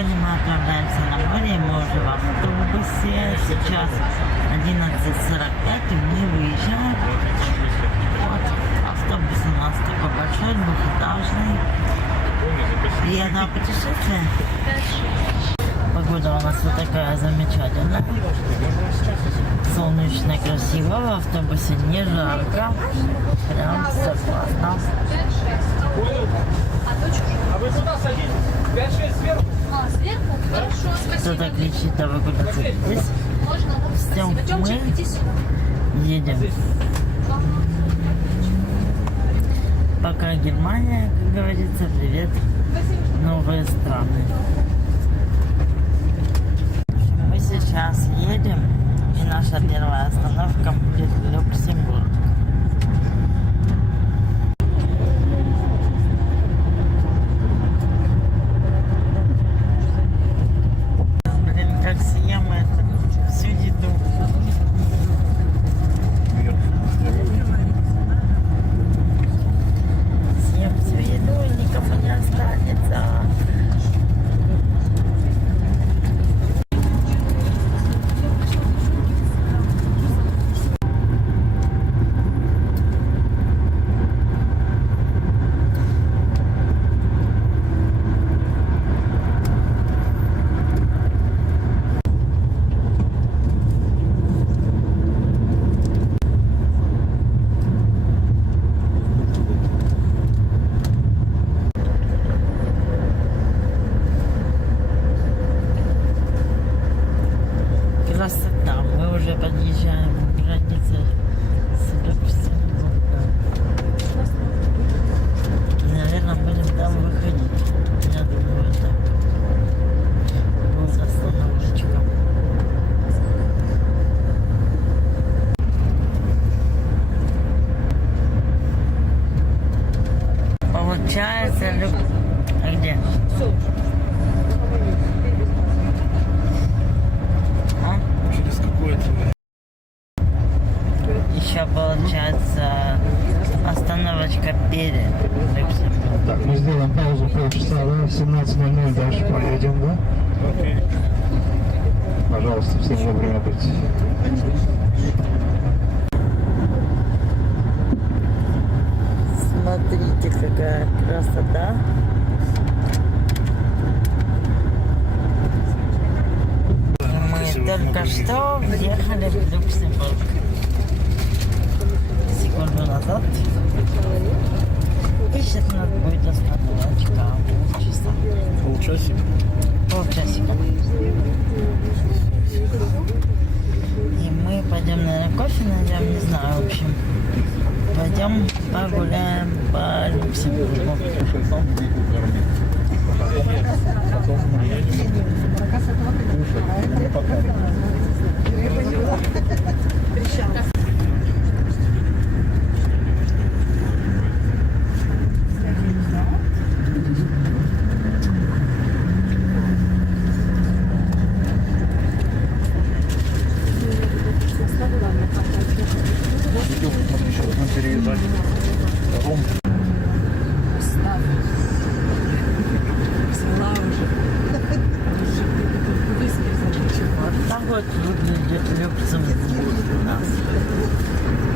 Сегодня мы отправляемся на море, мы уже в автобусе. Сейчас 11:45 и мы выезжаем. Вот, автобус у нас такой большой, двухэтажный. Приятного путешествия. Погода у нас вот такая замечательная. Солнечно, красиво, в автобусе не жарко. Прям все классно. А вы сюда садитесь. 5-6 сверху. Сверху? Хорошо, спасибо. Кто-то кричит, а вы куда садитесь? Можно, Все, спасибо. Тёмчик, мы иди сюда. едем. Пока Германия, как говорится, привет, новые страны. Мы сейчас едем, и наша первая остановка будет Люксембург. Блин, как съем это, всю еду. Съем всю еду и никому не останется. Красота. Мы уже подъезжаем к границе с Люксембургом. Наверное, будем там выходить. Я думаю, так будет остановочка. Получается, А где? Через какое-то... Еще получается остановочка перед Люксембургом. Так, мы сделаем паузу полчаса, да? В 17:00 дальше поедем, да? Окей. Пожалуйста, всем вовремя прийти. Смотрите, какая красота. Мы только что въехали в Люксембург. Секунду назад. И сейчас у нас будет остановочка. Полчаса. Полчасика. Полчасика. И мы пойдем, наверное, кофе найдем, не знаю, в общем. Пойдем погуляем по Люксембургу. Вот так вот выглядит Люксембург у нас.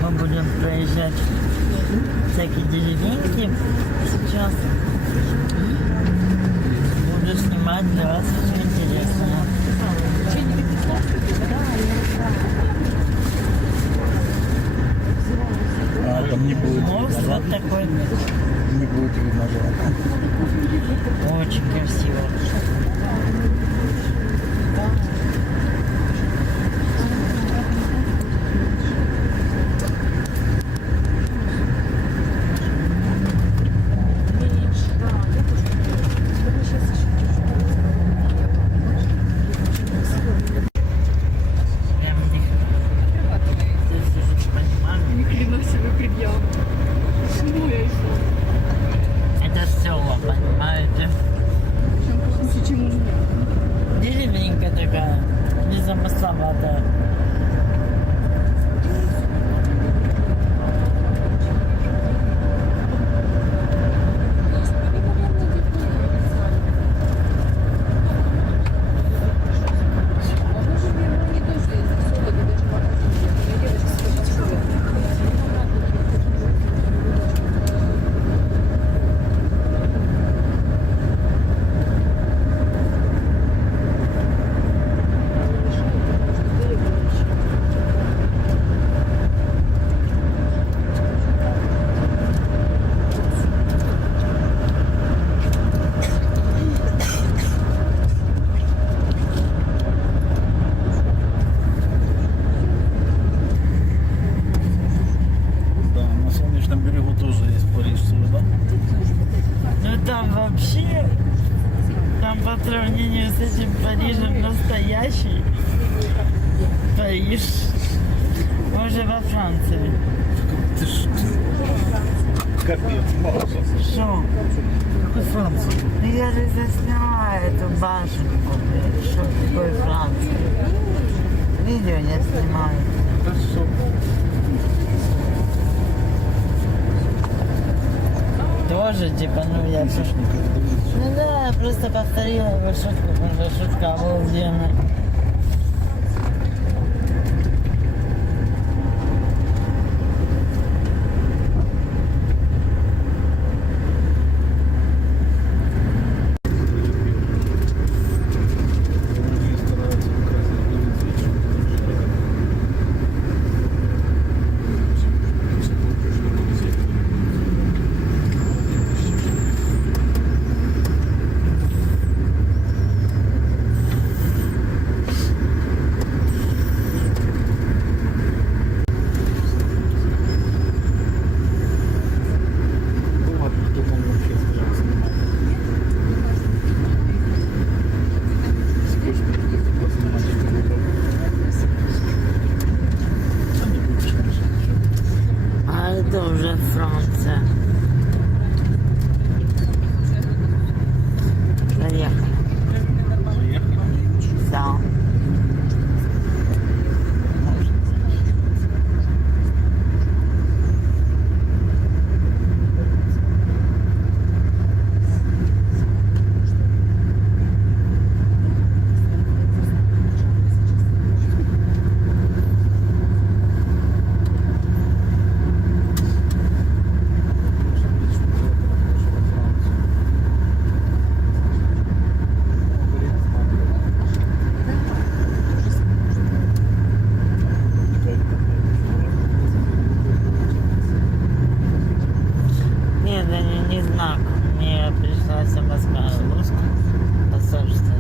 Мы будем проезжать всякие деревеньки сейчас. Буду снимать для вас все интересное. А, там не будет Мост видно, вот такой. не будет видно. Очень красиво. Прям это села, понимаете? там вообще, там по сравнению с этим Парижем настоящий Париж. Мы уже во Франции. Ты ж... Капец, мало. Шо? Какой Франция? Я же засняла эту башенку, блядь. Что такое Франция? Видео я снимаю. Хорошо. Тоже, типа, ну я... Ну да, я просто повторила его шутку, потому что шутка обалденная. Это уже Франция. Заехали. Да. Нет, это не знак. Мне пришлось обосказывать. Посольство.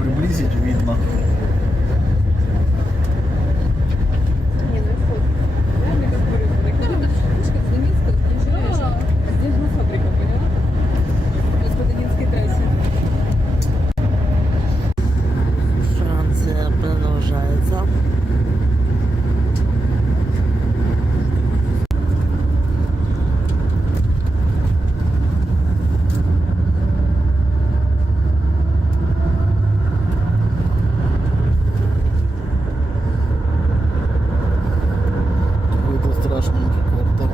Приблизить видно. Франция продолжается. Какой-то страшненький квартал.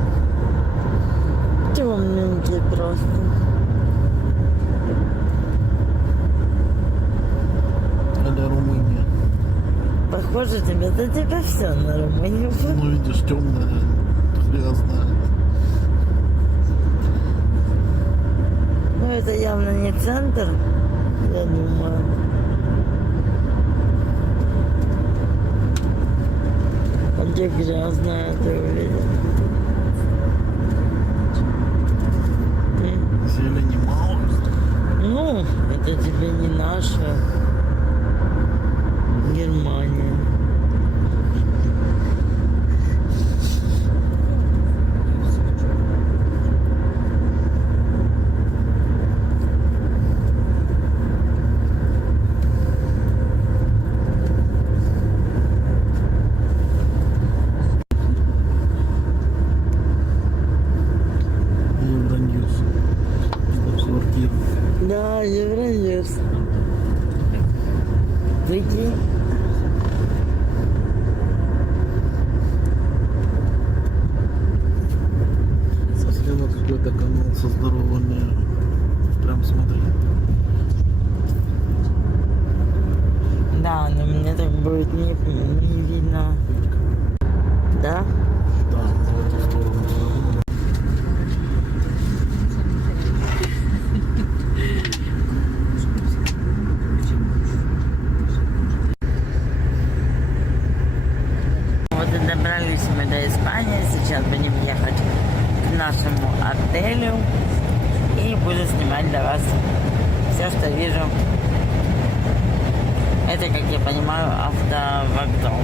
Темненький просто. Это Румыния. Похоже тебе, за тебя все на Румынию. Ну, видишь, темная, грязная. Ну, это явно не центр, я думаю. А где грязная, ты увидел? Зелени мало. Ну, это тебе не наша Германия. Евроньюз. Квартира. Да, Евроньюз. Прикинь. Слева какой-то канал со здоровыми. Прям смотри. Да, но мне так будет не видно. Да? Да, в эту сторону. Вот и добрались мы до Испании. Сейчас будем ехать к нашему отелю. и буду снимать для вас все, что вижу. Это, как я понимаю, автовокзал.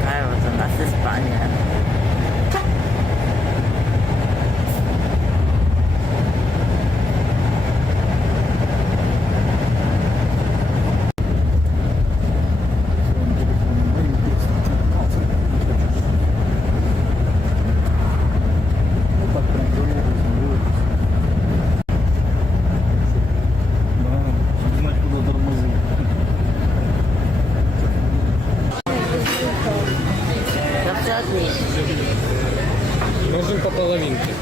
Такая вот у нас Испания. Можем по половинке.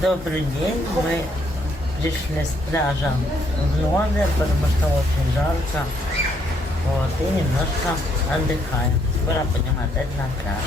Добрый день, мы пришли с пляжа в номер, потому что очень жарко. Вот, и немножко отдыхаем. Скоро будем опять на пляж.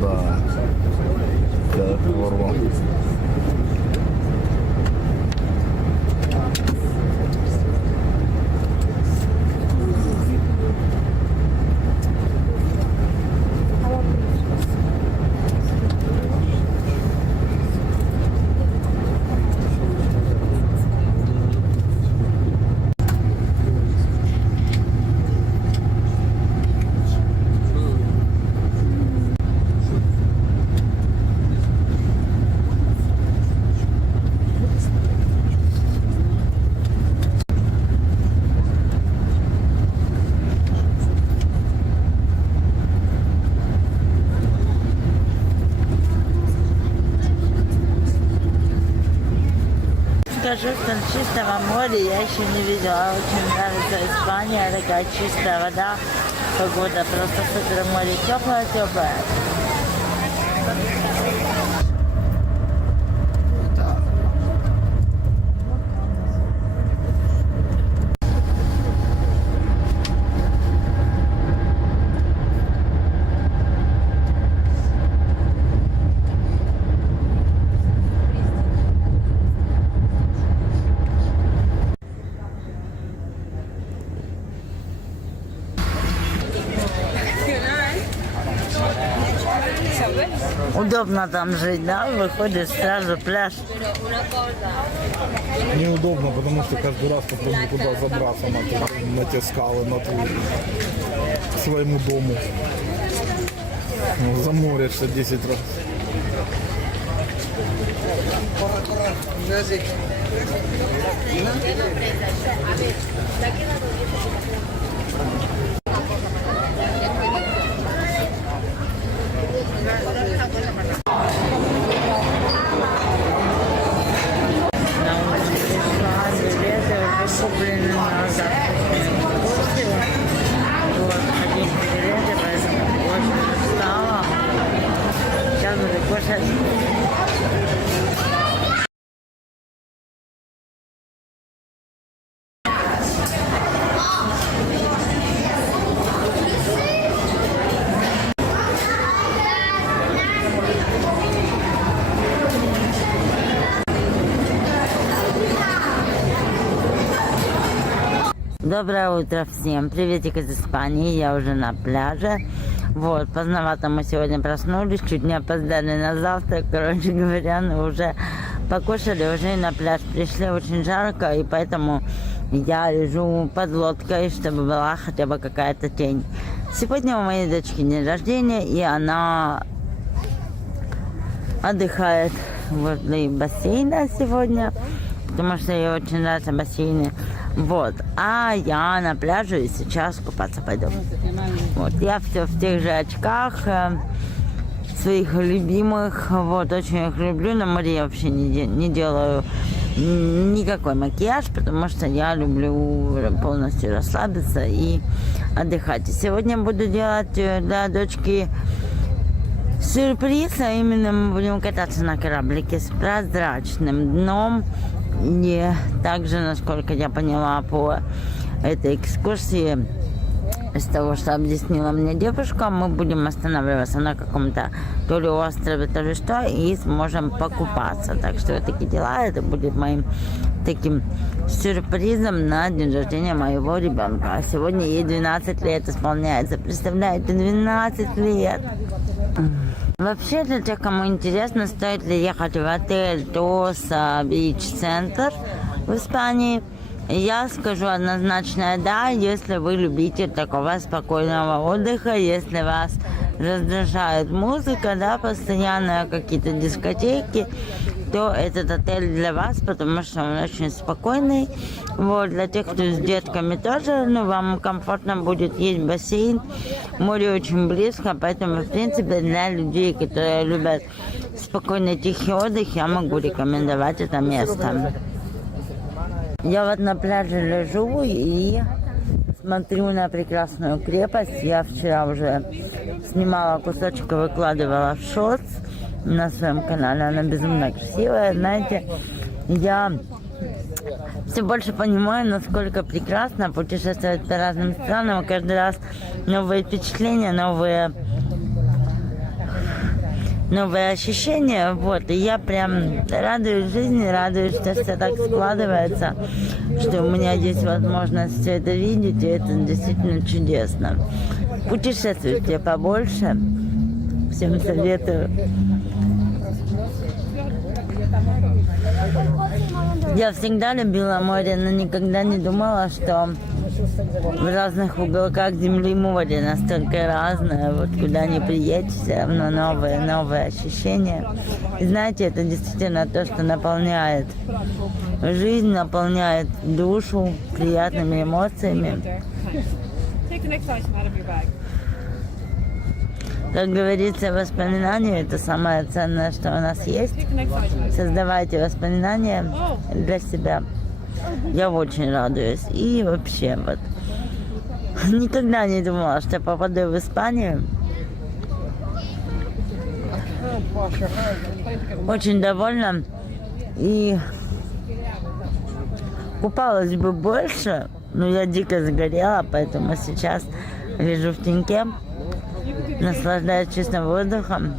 Да. Да, ворвал. Скажу, что чистого моря я еще не видела. Очень нравится Испания, такая чистая вода, погода просто супер, море теплое-теплое. Удобно там жить, да? Выходишь сразу пляж. Неудобно, потому что каждый раз попробую туда забраться на те скалы, на твой, к своему дому. Ну, заморишься 10 раз. Куплены на завтрашнюю экскурсию. Вот, один билеты, поэтому очень устала. Сейчас буду кушать. Доброе утро всем, приветик из Испании, я уже на пляже. Вот, поздновато мы сегодня проснулись, чуть не опоздали на завтрак, короче говоря, но уже покушали, уже и на пляж пришли, очень жарко, и поэтому я лежу под лодкой, чтобы была хотя бы какая-то тень. Сегодня у моей дочки день рождения, и она отдыхает возле бассейна сегодня, потому что ей очень нравятся бассейны. Вот. А я на пляже и сейчас купаться пойду. Вот. Я все в тех же очках, своих любимых. Вот. Очень их люблю. На море я вообще не делаю никакой макияж, потому что я люблю полностью расслабиться и отдыхать. И сегодня буду делать для дочки сюрприз, а именно мы будем кататься на кораблике с прозрачным дном. И также, насколько я поняла по этой экскурсии, из того, что объяснила мне девушка, мы будем останавливаться на каком-то то ли острове, то ли что, и сможем покупаться. Так что вот такие дела. Это будет моим таким сюрпризом на день рождения моего ребенка. А сегодня ей 12 лет исполняется. Представляете, 12 лет. Вообще, для тех, кому интересно, стоит ли ехать в отель Тоса Бич Центр в Испании, я скажу однозначно да, если вы любитель такого спокойного отдыха, если вас раздражает музыка, да, постоянно какие-то дискотеки, то этот отель для вас, потому что он очень спокойный. Вот, для тех, кто с детками тоже, вам комфортно будет, есть бассейн, море очень близко, поэтому, в принципе, для людей, которые любят спокойный тихий отдых, я могу рекомендовать это место. Я вот на пляже лежу и смотрю на прекрасную крепость. Я вчера уже снимала кусочек и выкладывала в шортс на своем канале. Она безумно красивая. Знаете, я все больше понимаю, насколько прекрасно путешествовать по разным странам. Каждый раз новые впечатления, новые ощущения, вот, и я прям радуюсь жизни, радуюсь, что все так складывается, что у меня есть возможность все это видеть, и это действительно чудесно. Путешествуйте побольше, всем советую. Я всегда любила море, но никогда не думала, что в разных уголках земли море настолько разное, вот куда ни приедешь, все равно новые ощущения. И знаете, это действительно то, что наполняет жизнь, наполняет душу приятными эмоциями. Как говорится, воспоминания – это самое ценное, что у нас есть. Создавайте воспоминания для себя. Я очень радуюсь. И вообще, вот, никогда не думала, что попаду в Испанию. Очень довольна. И купалась бы больше, но я дико загорела, поэтому сейчас лежу в теньке, наслаждаюсь чистым воздухом.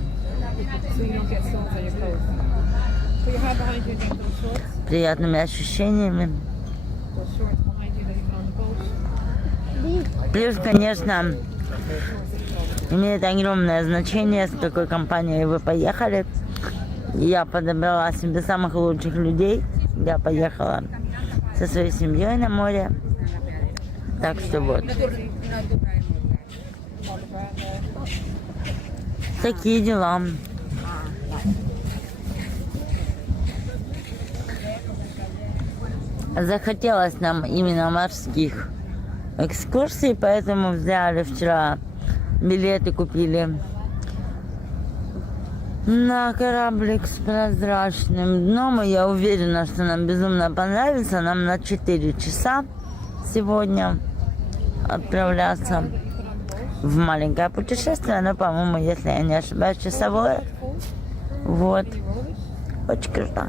Приятными ощущениями. Плюс, конечно, имеет огромное значение, с какой компанией вы поехали. Я подобрала себе самых лучших людей. Я поехала со своей семьей на море. Так что вот. Такие дела. Захотелось нам именно морских экскурсий, поэтому взяли вчера билеты, купили на кораблик с прозрачным дном. И я уверена, что нам безумно понравится. Нам на 4 часа сегодня отправляться в маленькое путешествие. Но, по-моему, если я не ошибаюсь, часовое. Вот. Очень круто.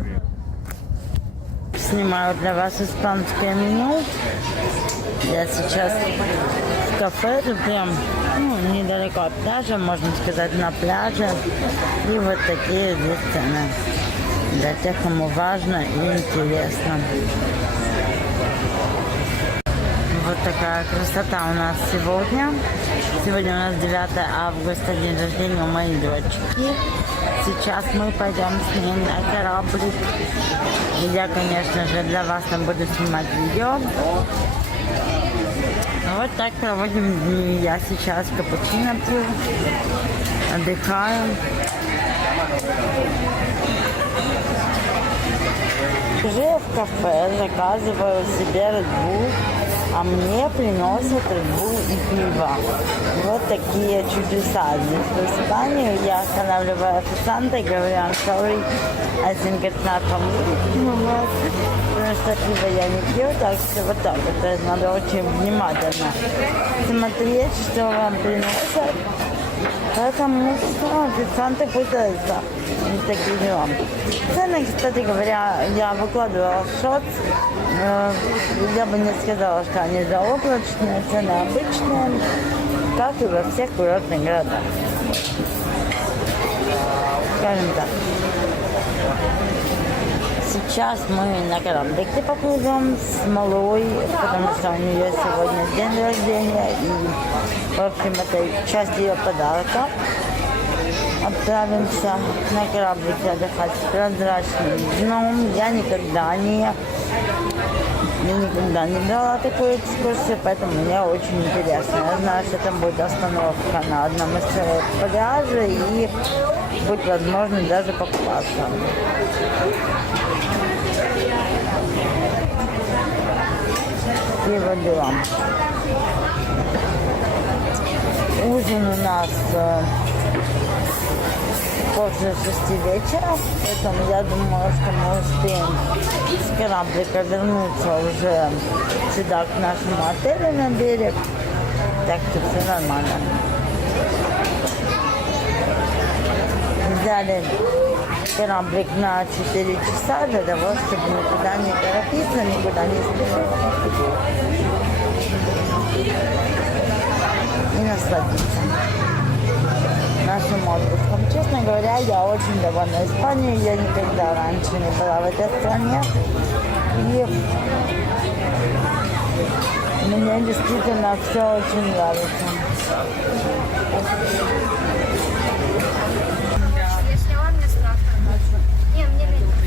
Снимаю для вас испанское меню. Я сейчас в кафе, тут прям недалеко от пляжа, можно сказать, на пляже. И вот такие здесь цены для тех, кому важно и интересно. Вот такая красота у нас сегодня. Сегодня у нас 9 августа, день рождения у моей дочки. Сейчас мы пойдем с ней на кораблик. Я, конечно же, для вас там буду снимать видео. Вот так проводим дни. Я сейчас капучино пью, отдыхаю. Уже в кафе заказываю себе Red Bull, а мне приносят Red Bull и пиво. Вот такие чудеса здесь в Испании. Я останавливаю официанта и говорю, I'm sorry, I think it's not for me. Ну вот, потому что пиво я не пью, так что вот так вот. То есть надо очень внимательно смотреть, что вам приносят. Потому что официанты пытаются такие дела. Цены, кстати говоря, я выкладывала в шот. Я бы не сказала, что они заоблачные, цены обычные, как и во всех курортных городах. Скажем так. Сейчас мы на кораблике поплывем с малой, потому что у нее сегодня день рождения, и, в общем, это часть ее подарка. Отправимся на кораблике отдыхать с прозрачным дном. Я никогда не брала такую экскурсию, поэтому мне очень интересно. Я знаю, что там будет остановка на одном из пляжей и будет возможность даже покупаться. И вот дела. Ужин у нас после 6 вечера, поэтому я думаю, что мы успеем с кораблика вернуться уже сюда, к нашему отелю на берег. Так что все нормально. Взяли кораблик на 4 часа для того, чтобы никуда не торопиться, никуда не спешить и насладиться нашим отпуском. Честно говоря, я очень довольна Испанией. Я никогда раньше не была в этой стране. И мне действительно все очень нравится. Если он не страшно. Не, мне меньше.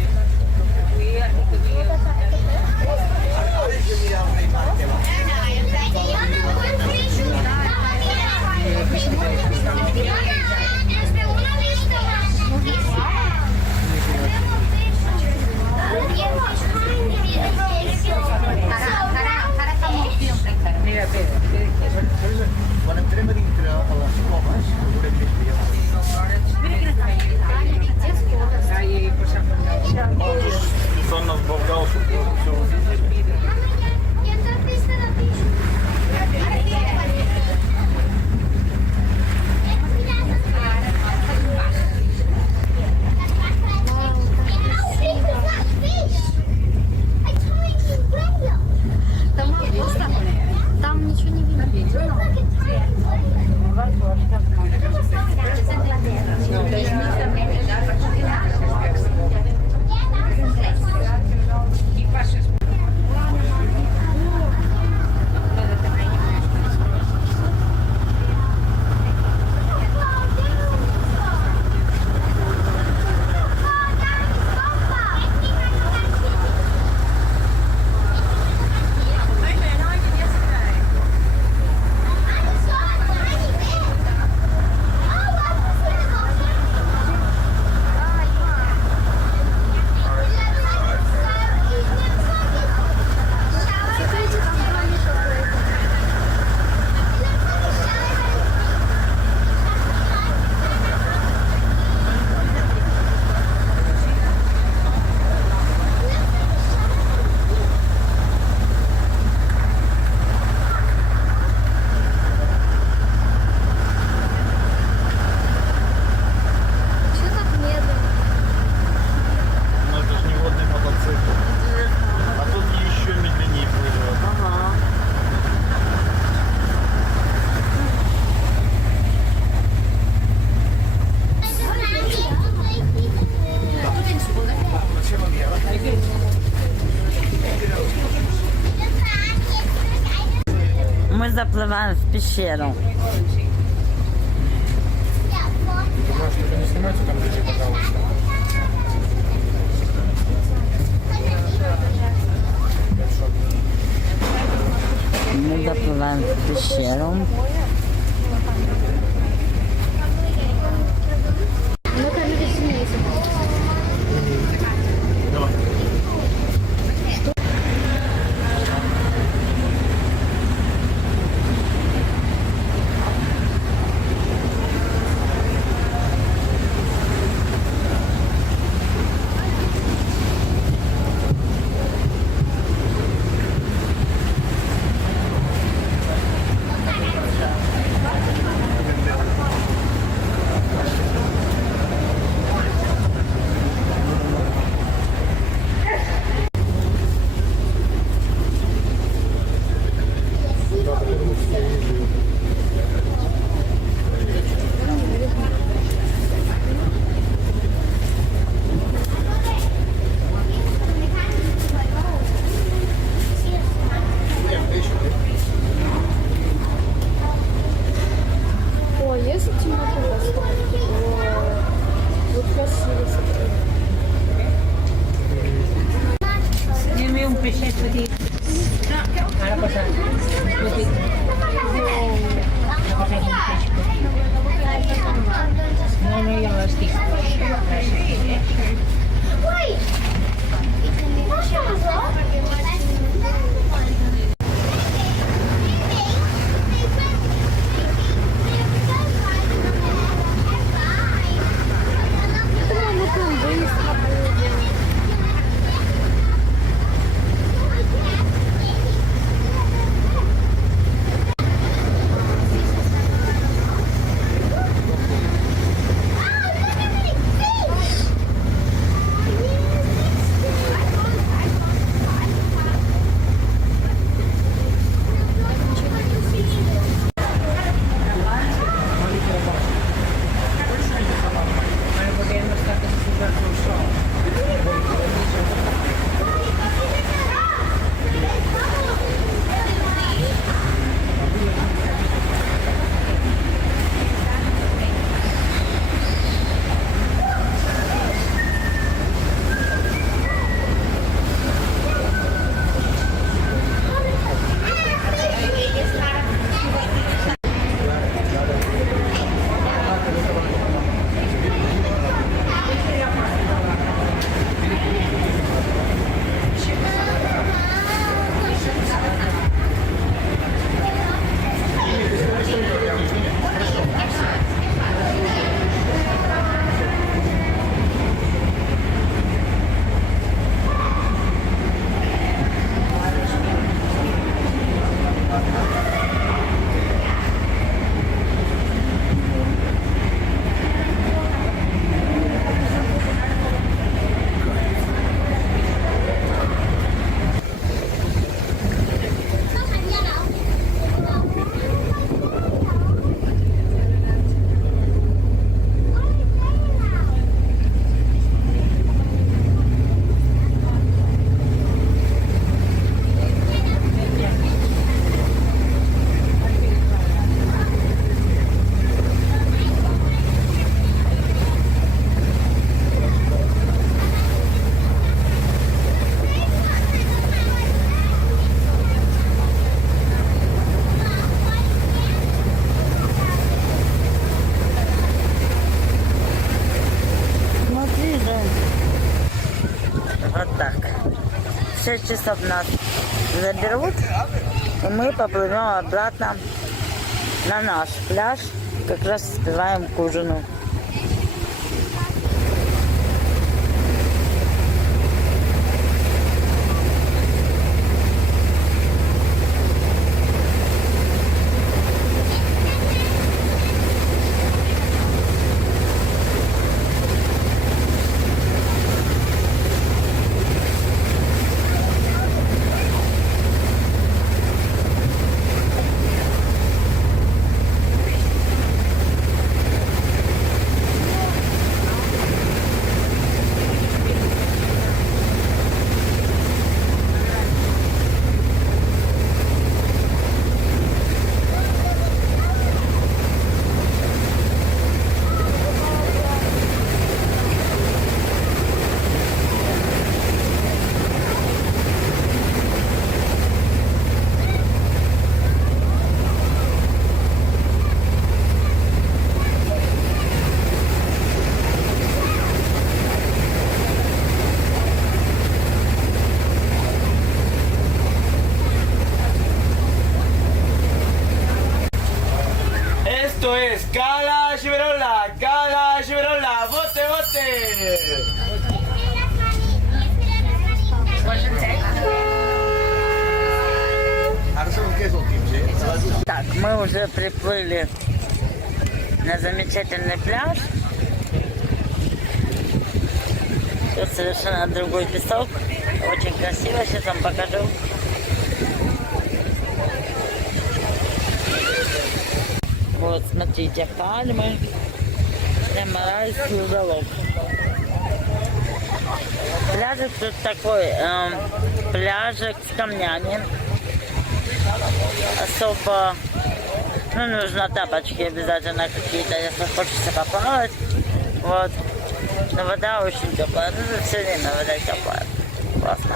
Специально сбавлял, чтобы все увидели. Там ничего не видно. Мы заплываем в пещеру. Не снимайте там люди, пожалуйста. Мы заплываем в пещеру. Wait! В 6 часов нас заберут, и мы поплывем обратно на наш пляж. Как раз успеваем к ужину. Esto es Cala Giberola, bote, bote. Так, мы уже приплыли на замечательный пляж. Тут совершенно другой песок. Очень красиво, сейчас вам покажу. Вот, смотрите, пальмы. Прямо райский уголок. Пляжик тут такой, пляжик с камнями. Особо, нужно тапочки обязательно какие-то, если хочется поплавать. Вот. Но вода очень теплая. Все время вода теплая. Классно.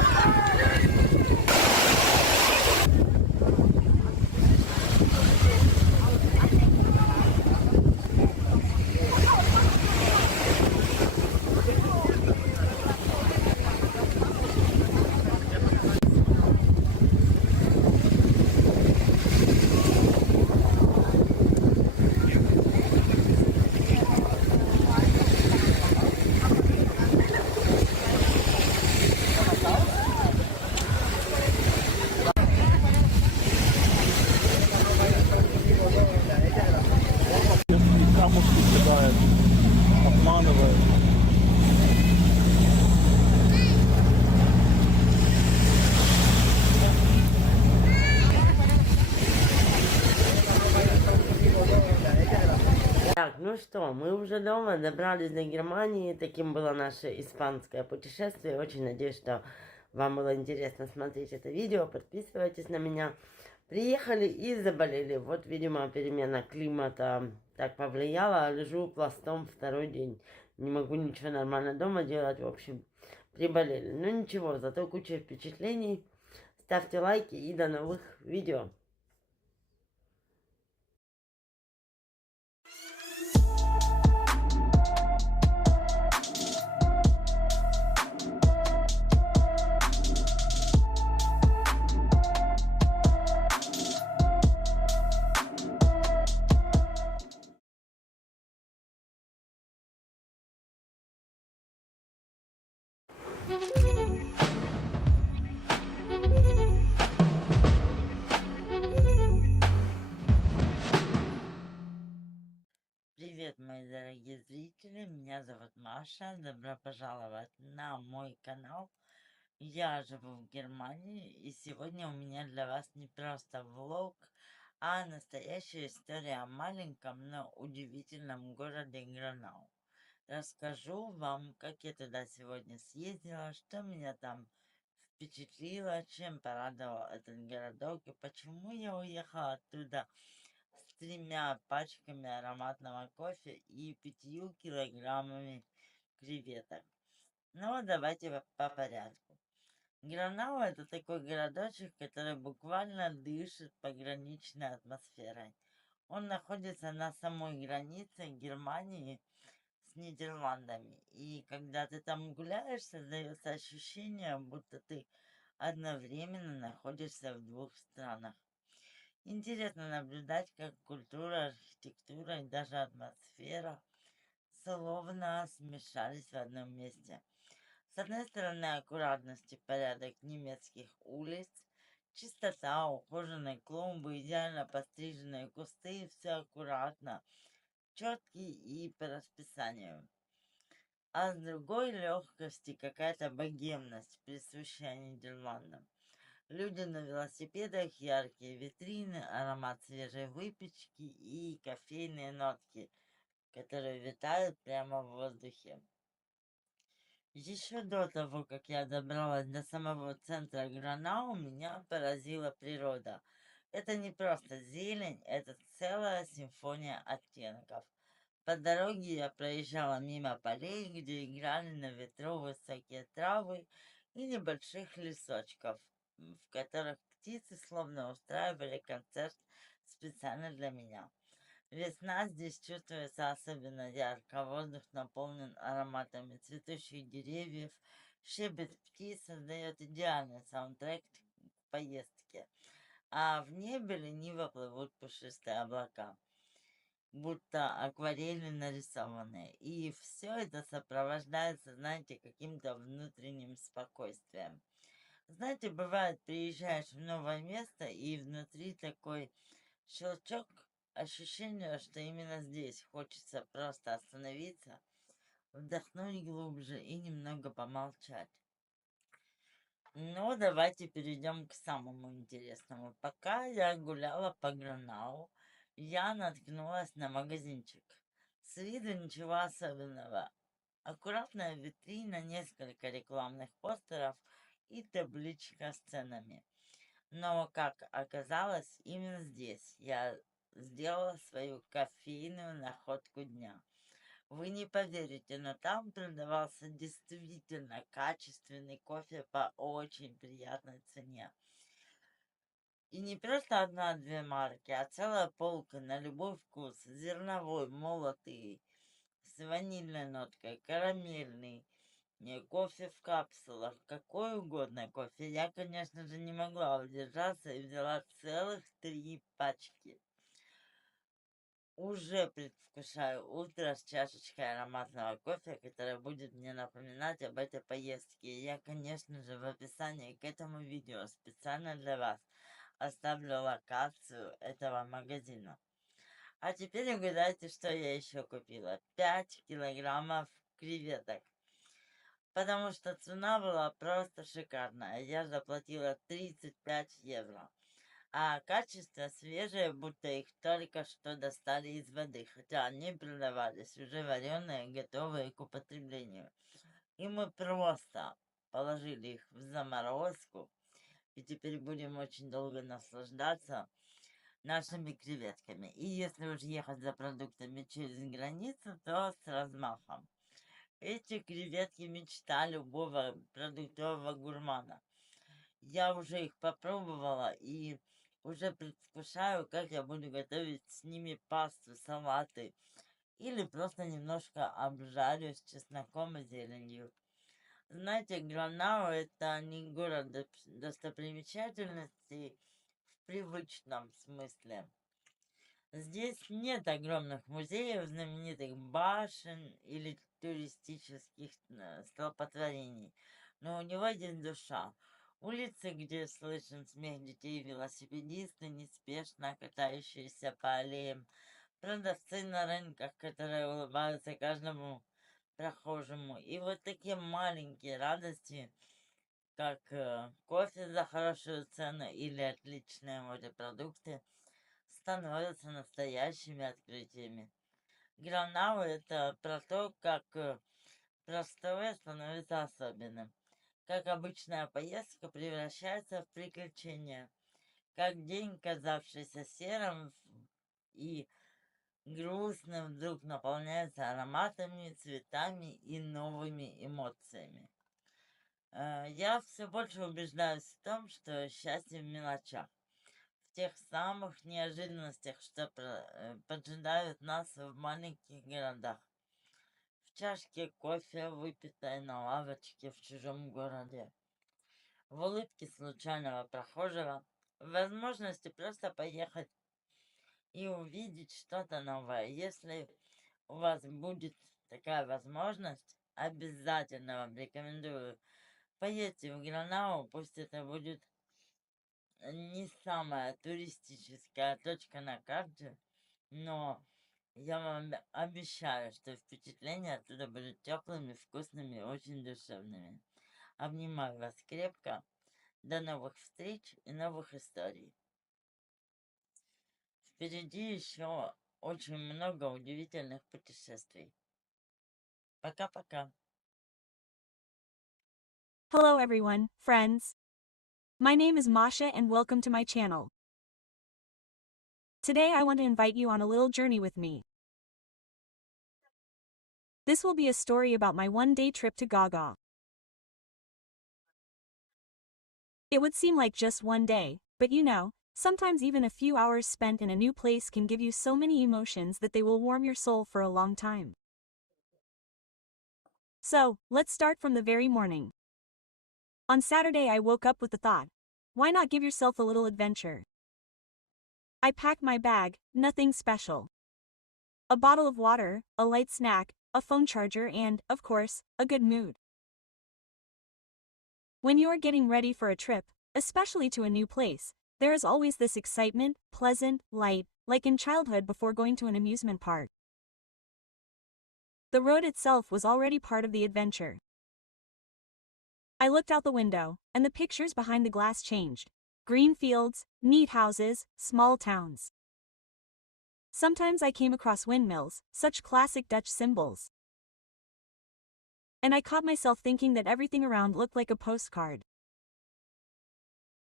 Ну что, мы уже дома, добрались до Германии. Таким было наше испанское путешествие. Очень надеюсь, что вам было интересно смотреть это видео. Подписывайтесь на меня. Приехали и заболели. Вот, видимо, перемена климата так повлияла. Лежу пластом второй день. Не могу ничего нормально дома делать. В общем, приболели. Ну ничего, зато куча впечатлений. Ставьте лайки и до новых видео. Привет, мои дорогие зрители, меня зовут Маша, добро пожаловать на мой канал. Я живу в Германии, и сегодня у меня для вас не просто влог, а настоящая история о маленьком, но удивительном городе Гранау. Расскажу вам, как я туда сегодня съездила, что меня там впечатлило, чем порадовал этот городок и почему я уехала оттуда с 3 пачками ароматного кофе и 5 килограммами креветок. Ну, давайте по порядку. Гранау — это такой городочек, который буквально дышит пограничной атмосферой. Он находится на самой границе Германии с Нидерландами. И когда ты там гуляешь, создается ощущение, будто ты одновременно находишься в двух странах. Интересно наблюдать, как культура, архитектура и даже атмосфера словно смешались в одном месте. С одной стороны, аккуратность и порядок немецких улиц, чистота, ухоженные клумбы, идеально постриженные кусты, все аккуратно, четкий и по расписанию. А с другой — легкость и какая-то богемность, присущая Нидерландам. Люди на велосипедах, яркие витрины, аромат свежей выпечки и кофейные нотки, которые витают прямо в воздухе. Еще до того, как я добралась до самого центра Гранау, меня поразила природа. Это не просто зелень, это целая симфония оттенков. По дороге я проезжала мимо полей, где играли на ветру высокие травы и небольших лесочков, в которых птицы словно устраивали концерт специально для меня. Весна здесь чувствуется особенно ярко, воздух наполнен ароматами цветущих деревьев, щебет птиц создает идеальный саундтрек к поездке, а в небе лениво плывут пушистые облака, будто акварели нарисованные. И все это сопровождается, знаете, каким-то внутренним спокойствием. Знаете, бывает, приезжаешь в новое место, и внутри такой щелчок, ощущение, что именно здесь хочется просто остановиться, вдохнуть глубже и немного помолчать. Ну, давайте перейдем к самому интересному. Пока я гуляла по Гранау, я наткнулась на магазинчик. С виду ничего особенного. Аккуратная витрина, несколько рекламных постеров и табличка с ценами. Но, как оказалось, именно здесь я сделала свою кофейную находку дня. Вы не поверите, но там продавался действительно качественный кофе по очень приятной цене. И не просто одна-две марки, а целая полка на любой вкус. Зерновой, молотый, с ванильной ноткой, карамельный, кофе в капсулах, какой угодно кофе. Я, конечно же, не могла удержаться и взяла целых 3 пачки. Уже предвкушаю утро с чашечкой ароматного кофе, которая будет мне напоминать об этой поездке. Я, конечно же, в описании к этому видео специально для вас оставлю локацию этого магазина. А теперь угадайте, что я еще купила. 5 килограммов креветок. Потому что цена была просто шикарная. Я заплатила 35 евро. а качество свежее, будто их только что достали из воды, хотя они продавались уже вареные, готовые к употреблению. И мы просто положили их в заморозку, и теперь будем очень долго наслаждаться нашими креветками. И если уж ехать за продуктами через границу, то с размахом. Эти креветки мечта любого продуктового гурмана. Я уже их попробовала и уже предвкушаю, как я буду готовить с ними пасту, салаты или просто немножко обжарю с чесноком и зеленью. Знаете, Гранау — это не город достопримечательностей в привычном смысле. Здесь нет огромных музеев, знаменитых башен или туристических столпотворений, но у него есть душа. Улицы, где слышен смех детей, велосипедисты, неспешно катающиеся по аллеям, продавцы на рынках, которые улыбаются каждому прохожему. И вот такие маленькие радости, как кофе за хорошую цену или отличные морепродукты, становятся настоящими открытиями. Гранау — это про то, как простое становится особенным, как обычная поездка превращается в приключение, как день, казавшийся серым и грустным, вдруг наполняется ароматами, цветами и новыми эмоциями. Я все больше убеждаюсь в том, что счастье в мелочах, в тех самых неожиданностях, что поджидают нас в маленьких городах, в чашке кофе, выпитой на лавочке в чужом городе, в улыбке случайного прохожего, в возможности просто поехать и увидеть что-то новое. Если у вас будет такая возможность, обязательно вам рекомендую поедьте в Гранау, пусть это будет не самая туристическая точка на карте, но я вам обещаю, что впечатления оттуда будут теплыми, вкусными, очень душевными. Обнимаю вас крепко. До новых встреч и новых историй. Впереди еще очень много удивительных путешествий. Пока-пока. Hello everyone, friends. My name is Masha and welcome to my channel. Today I want to invite you on a little journey with me. This will be a story about my one-day trip to Gaga. It would seem like just one day, but you know, sometimes even a few hours spent in a new place can give you so many emotions that they will warm your soul for a long time. So, let's start from the very morning. On Saturday I woke up with the thought, why not give yourself a little adventure? I packed my bag, nothing special. A bottle of water, a light snack, a phone charger and, of course, a good mood. When you are getting ready for a trip, especially to a new place, there is always this excitement, pleasant, light, like in childhood before going to an amusement park. The road itself was already part of the adventure. I looked out the window, and the pictures behind the glass changed. Green fields, neat houses, small towns. Sometimes I came across windmills, such classic Dutch symbols. And I caught myself thinking that everything around looked like a postcard.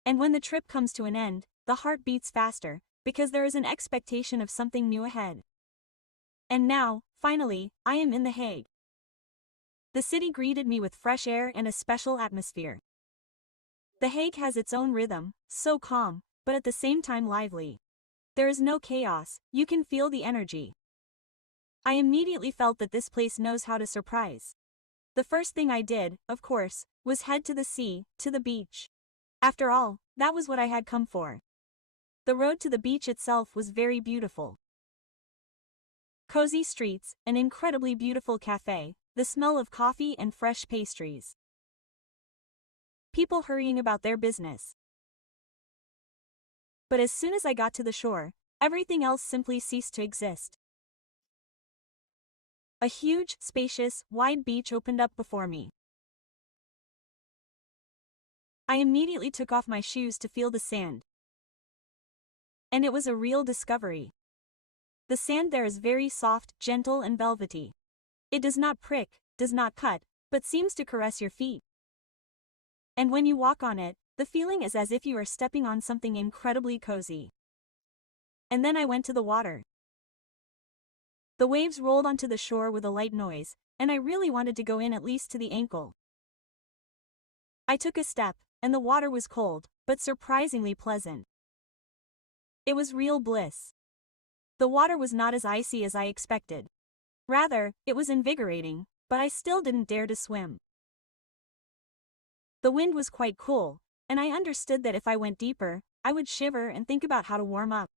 And when the trip comes to an end, the heart beats faster, because there is an expectation of something new ahead. And now, finally, I am in The Hague. The city greeted me with fresh air and a special atmosphere. The Hague has its own rhythm, so calm, but at the same time lively. There is no chaos, you can feel the energy. I immediately felt that this place knows how to surprise. The first thing I did, of course, was head to the sea, to the beach. After all, that was what I had come for. The road to the beach itself was very beautiful. Cozy streets, an incredibly beautiful cafe, the smell of coffee and fresh pastries. People hurrying about their business. But as soon as I got to the shore, everything else simply ceased to exist. A huge, spacious, wide beach opened up before me. I immediately took off my shoes to feel the sand. And it was a real discovery. The sand there is very soft, gentle and velvety. It does not prick, does not cut, but seems to caress your feet. And when you walk on it, the feeling is as if you are stepping on something incredibly cozy. And then I went to the water. The waves rolled onto the shore with a light noise, and I really wanted to go in at least to the ankle. I took a step, and the water was cold, but surprisingly pleasant. It was real bliss. The water was not as icy as I expected. Rather, it was invigorating, but I still didn't dare to swim. The wind was quite cool, and I understood that if I went deeper, I would shiver and think about how to warm up.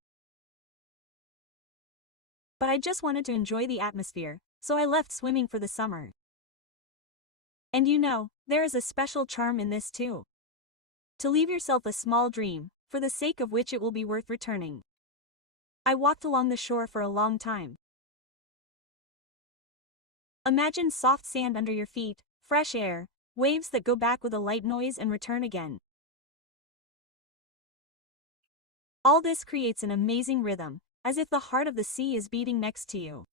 But I just wanted to enjoy the atmosphere, so I left swimming for the summer. And you know, there is a special charm in this too. To leave yourself a small dream, for the sake of which it will be worth returning. I walked along the shore for a long time. Imagine soft sand under your feet, fresh air, waves that go back with a light noise and return again. All this creates an amazing rhythm, as if the heart of the sea is beating next to you.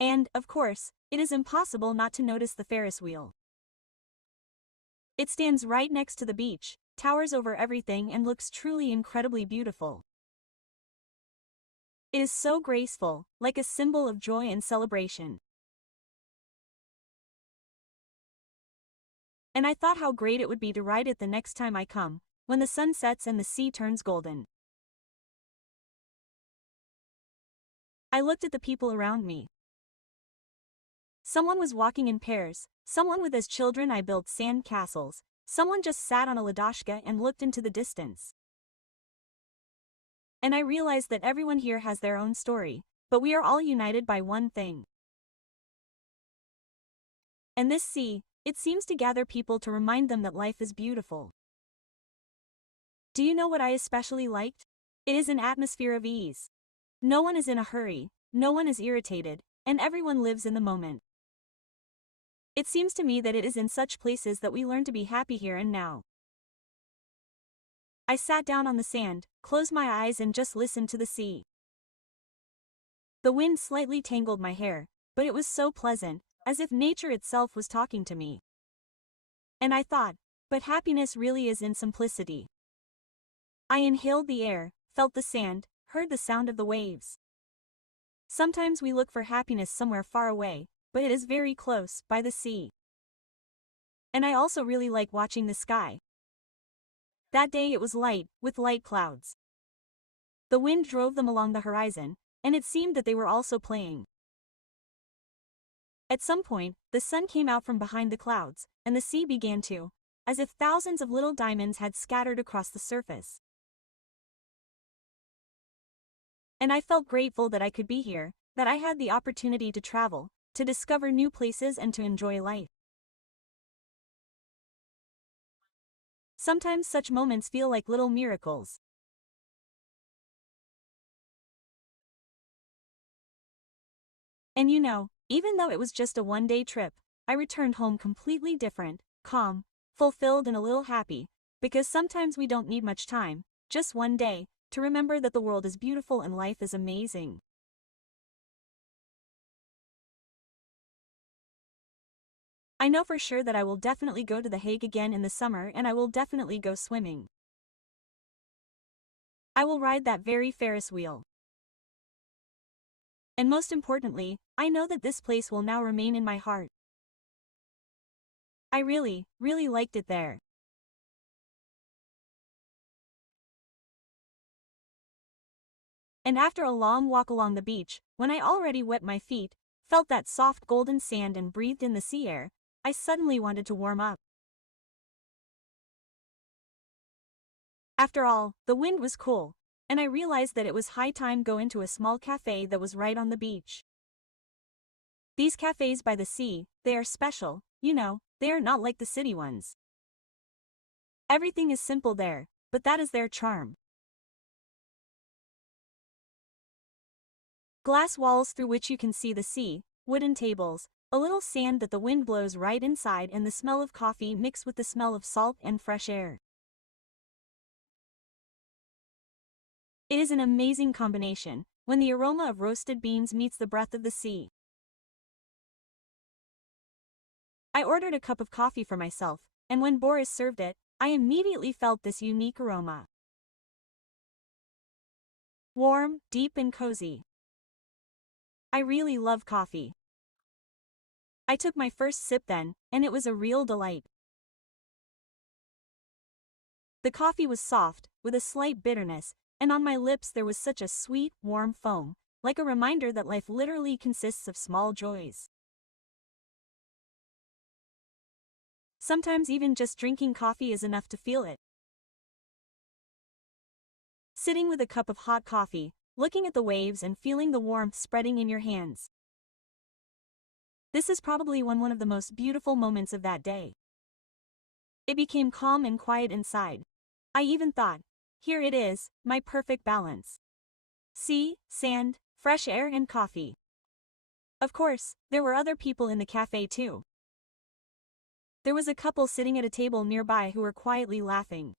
And, of course, it is impossible not to notice the Ferris wheel. It stands right next to the beach, towers over everything and looks truly incredibly beautiful. It is so graceful, like a symbol of joy and celebration. And I thought how great it would be to ride it the next time I come, when the sun sets and the sea turns golden. I looked at the people around me. Someone was walking in pairs, someone with his children. I built sand castles, someone just sat on a ladashka and looked into the distance. And I realized that everyone here has their own story, but we are all united by one thing. And this sea, it seems to gather people to remind them that life is beautiful. Do you know what I especially liked? It is an atmosphere of ease. No one is in a hurry, no one is irritated, and everyone lives in the moment. It seems to me that it is in such places that we learn to be happy here and now. I sat down on the sand, closed my eyes and just listened to the sea. The wind slightly tangled my hair, but it was so pleasant, as if nature itself was talking to me. And I thought, but happiness really is in simplicity. I inhaled the air, felt the sand, heard the sound of the waves. Sometimes we look for happiness somewhere far away, but it is very close, by the sea. And I also really like watching the sky. That day it was light, with light clouds. The wind drove them along the horizon, and it seemed that they were also playing. At some point, the sun came out from behind the clouds, and the sea began to, as if thousands of little diamonds had scattered across the surface. And I felt grateful that I could be here, that I had the opportunity to travel, to discover new places and to enjoy life. Sometimes such moments feel like little miracles. And you know, even though it was just a one-day trip, I returned home completely different, calm, fulfilled and a little happy, because sometimes we don't need much time, just one day, to remember that the world is beautiful and life is amazing. I know for sure that I will definitely go to The Hague again in the summer and I will definitely go swimming. I will ride that very Ferris wheel. And most importantly, I know that this place will now remain in my heart. I really, really liked it there. And after a long walk along the beach, when I already wet my feet, felt that soft golden sand and breathed in the sea air, I suddenly wanted to warm up. After all, the wind was cool, and I realized that it was high time to go into a small cafe that was right on the beach. These cafes by the sea, they are special, you know, they are not like the city ones. Everything is simple there, but that is their charm. Glass walls through which you can see the sea, wooden tables, a little sand that the wind blows right inside and the smell of coffee mixed with the smell of salt and fresh air. It is an amazing combination when the aroma of roasted beans meets the breath of the sea. I ordered a cup of coffee for myself, and when Boris served it, I immediately felt this unique aroma. Warm, deep and cozy. I really love coffee. I took my first sip then, and it was a real delight. The coffee was soft, with a slight bitterness, and on my lips there was such a sweet, warm foam, like a reminder that life literally consists of small joys. Sometimes even just drinking coffee is enough to feel it. Sitting with a cup of hot coffee, looking at the waves and feeling the warmth spreading in your hands. This is probably one of the most beautiful moments of that day. It became calm and quiet inside. I even thought, here it is, my perfect balance. Sea, sand, fresh air and coffee. Of course, there were other people in the cafe too. There was a couple sitting at a table nearby who were quietly laughing.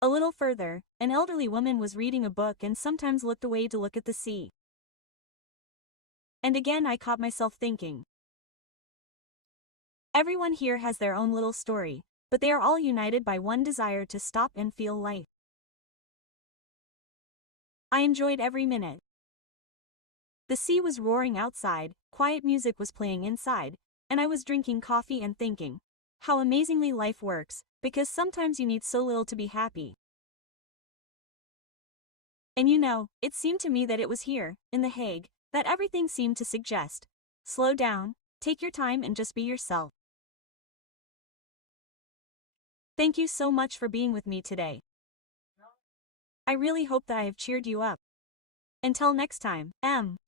A little further, an elderly woman was reading a book and sometimes looked away to look at the sea. And again I caught myself thinking. Everyone here has their own little story, but they are all united by one desire to stop and feel life. I enjoyed every minute. The sea was roaring outside, quiet music was playing inside, and I was drinking coffee and thinking, how amazingly life works, because sometimes you need so little to be happy. And you know, it seemed to me that it was here, in The Hague, that everything seemed to suggest, slow down, take your time and just be yourself. Thank you so much for being with me today. I really hope that I have cheered you up. Until next time, M.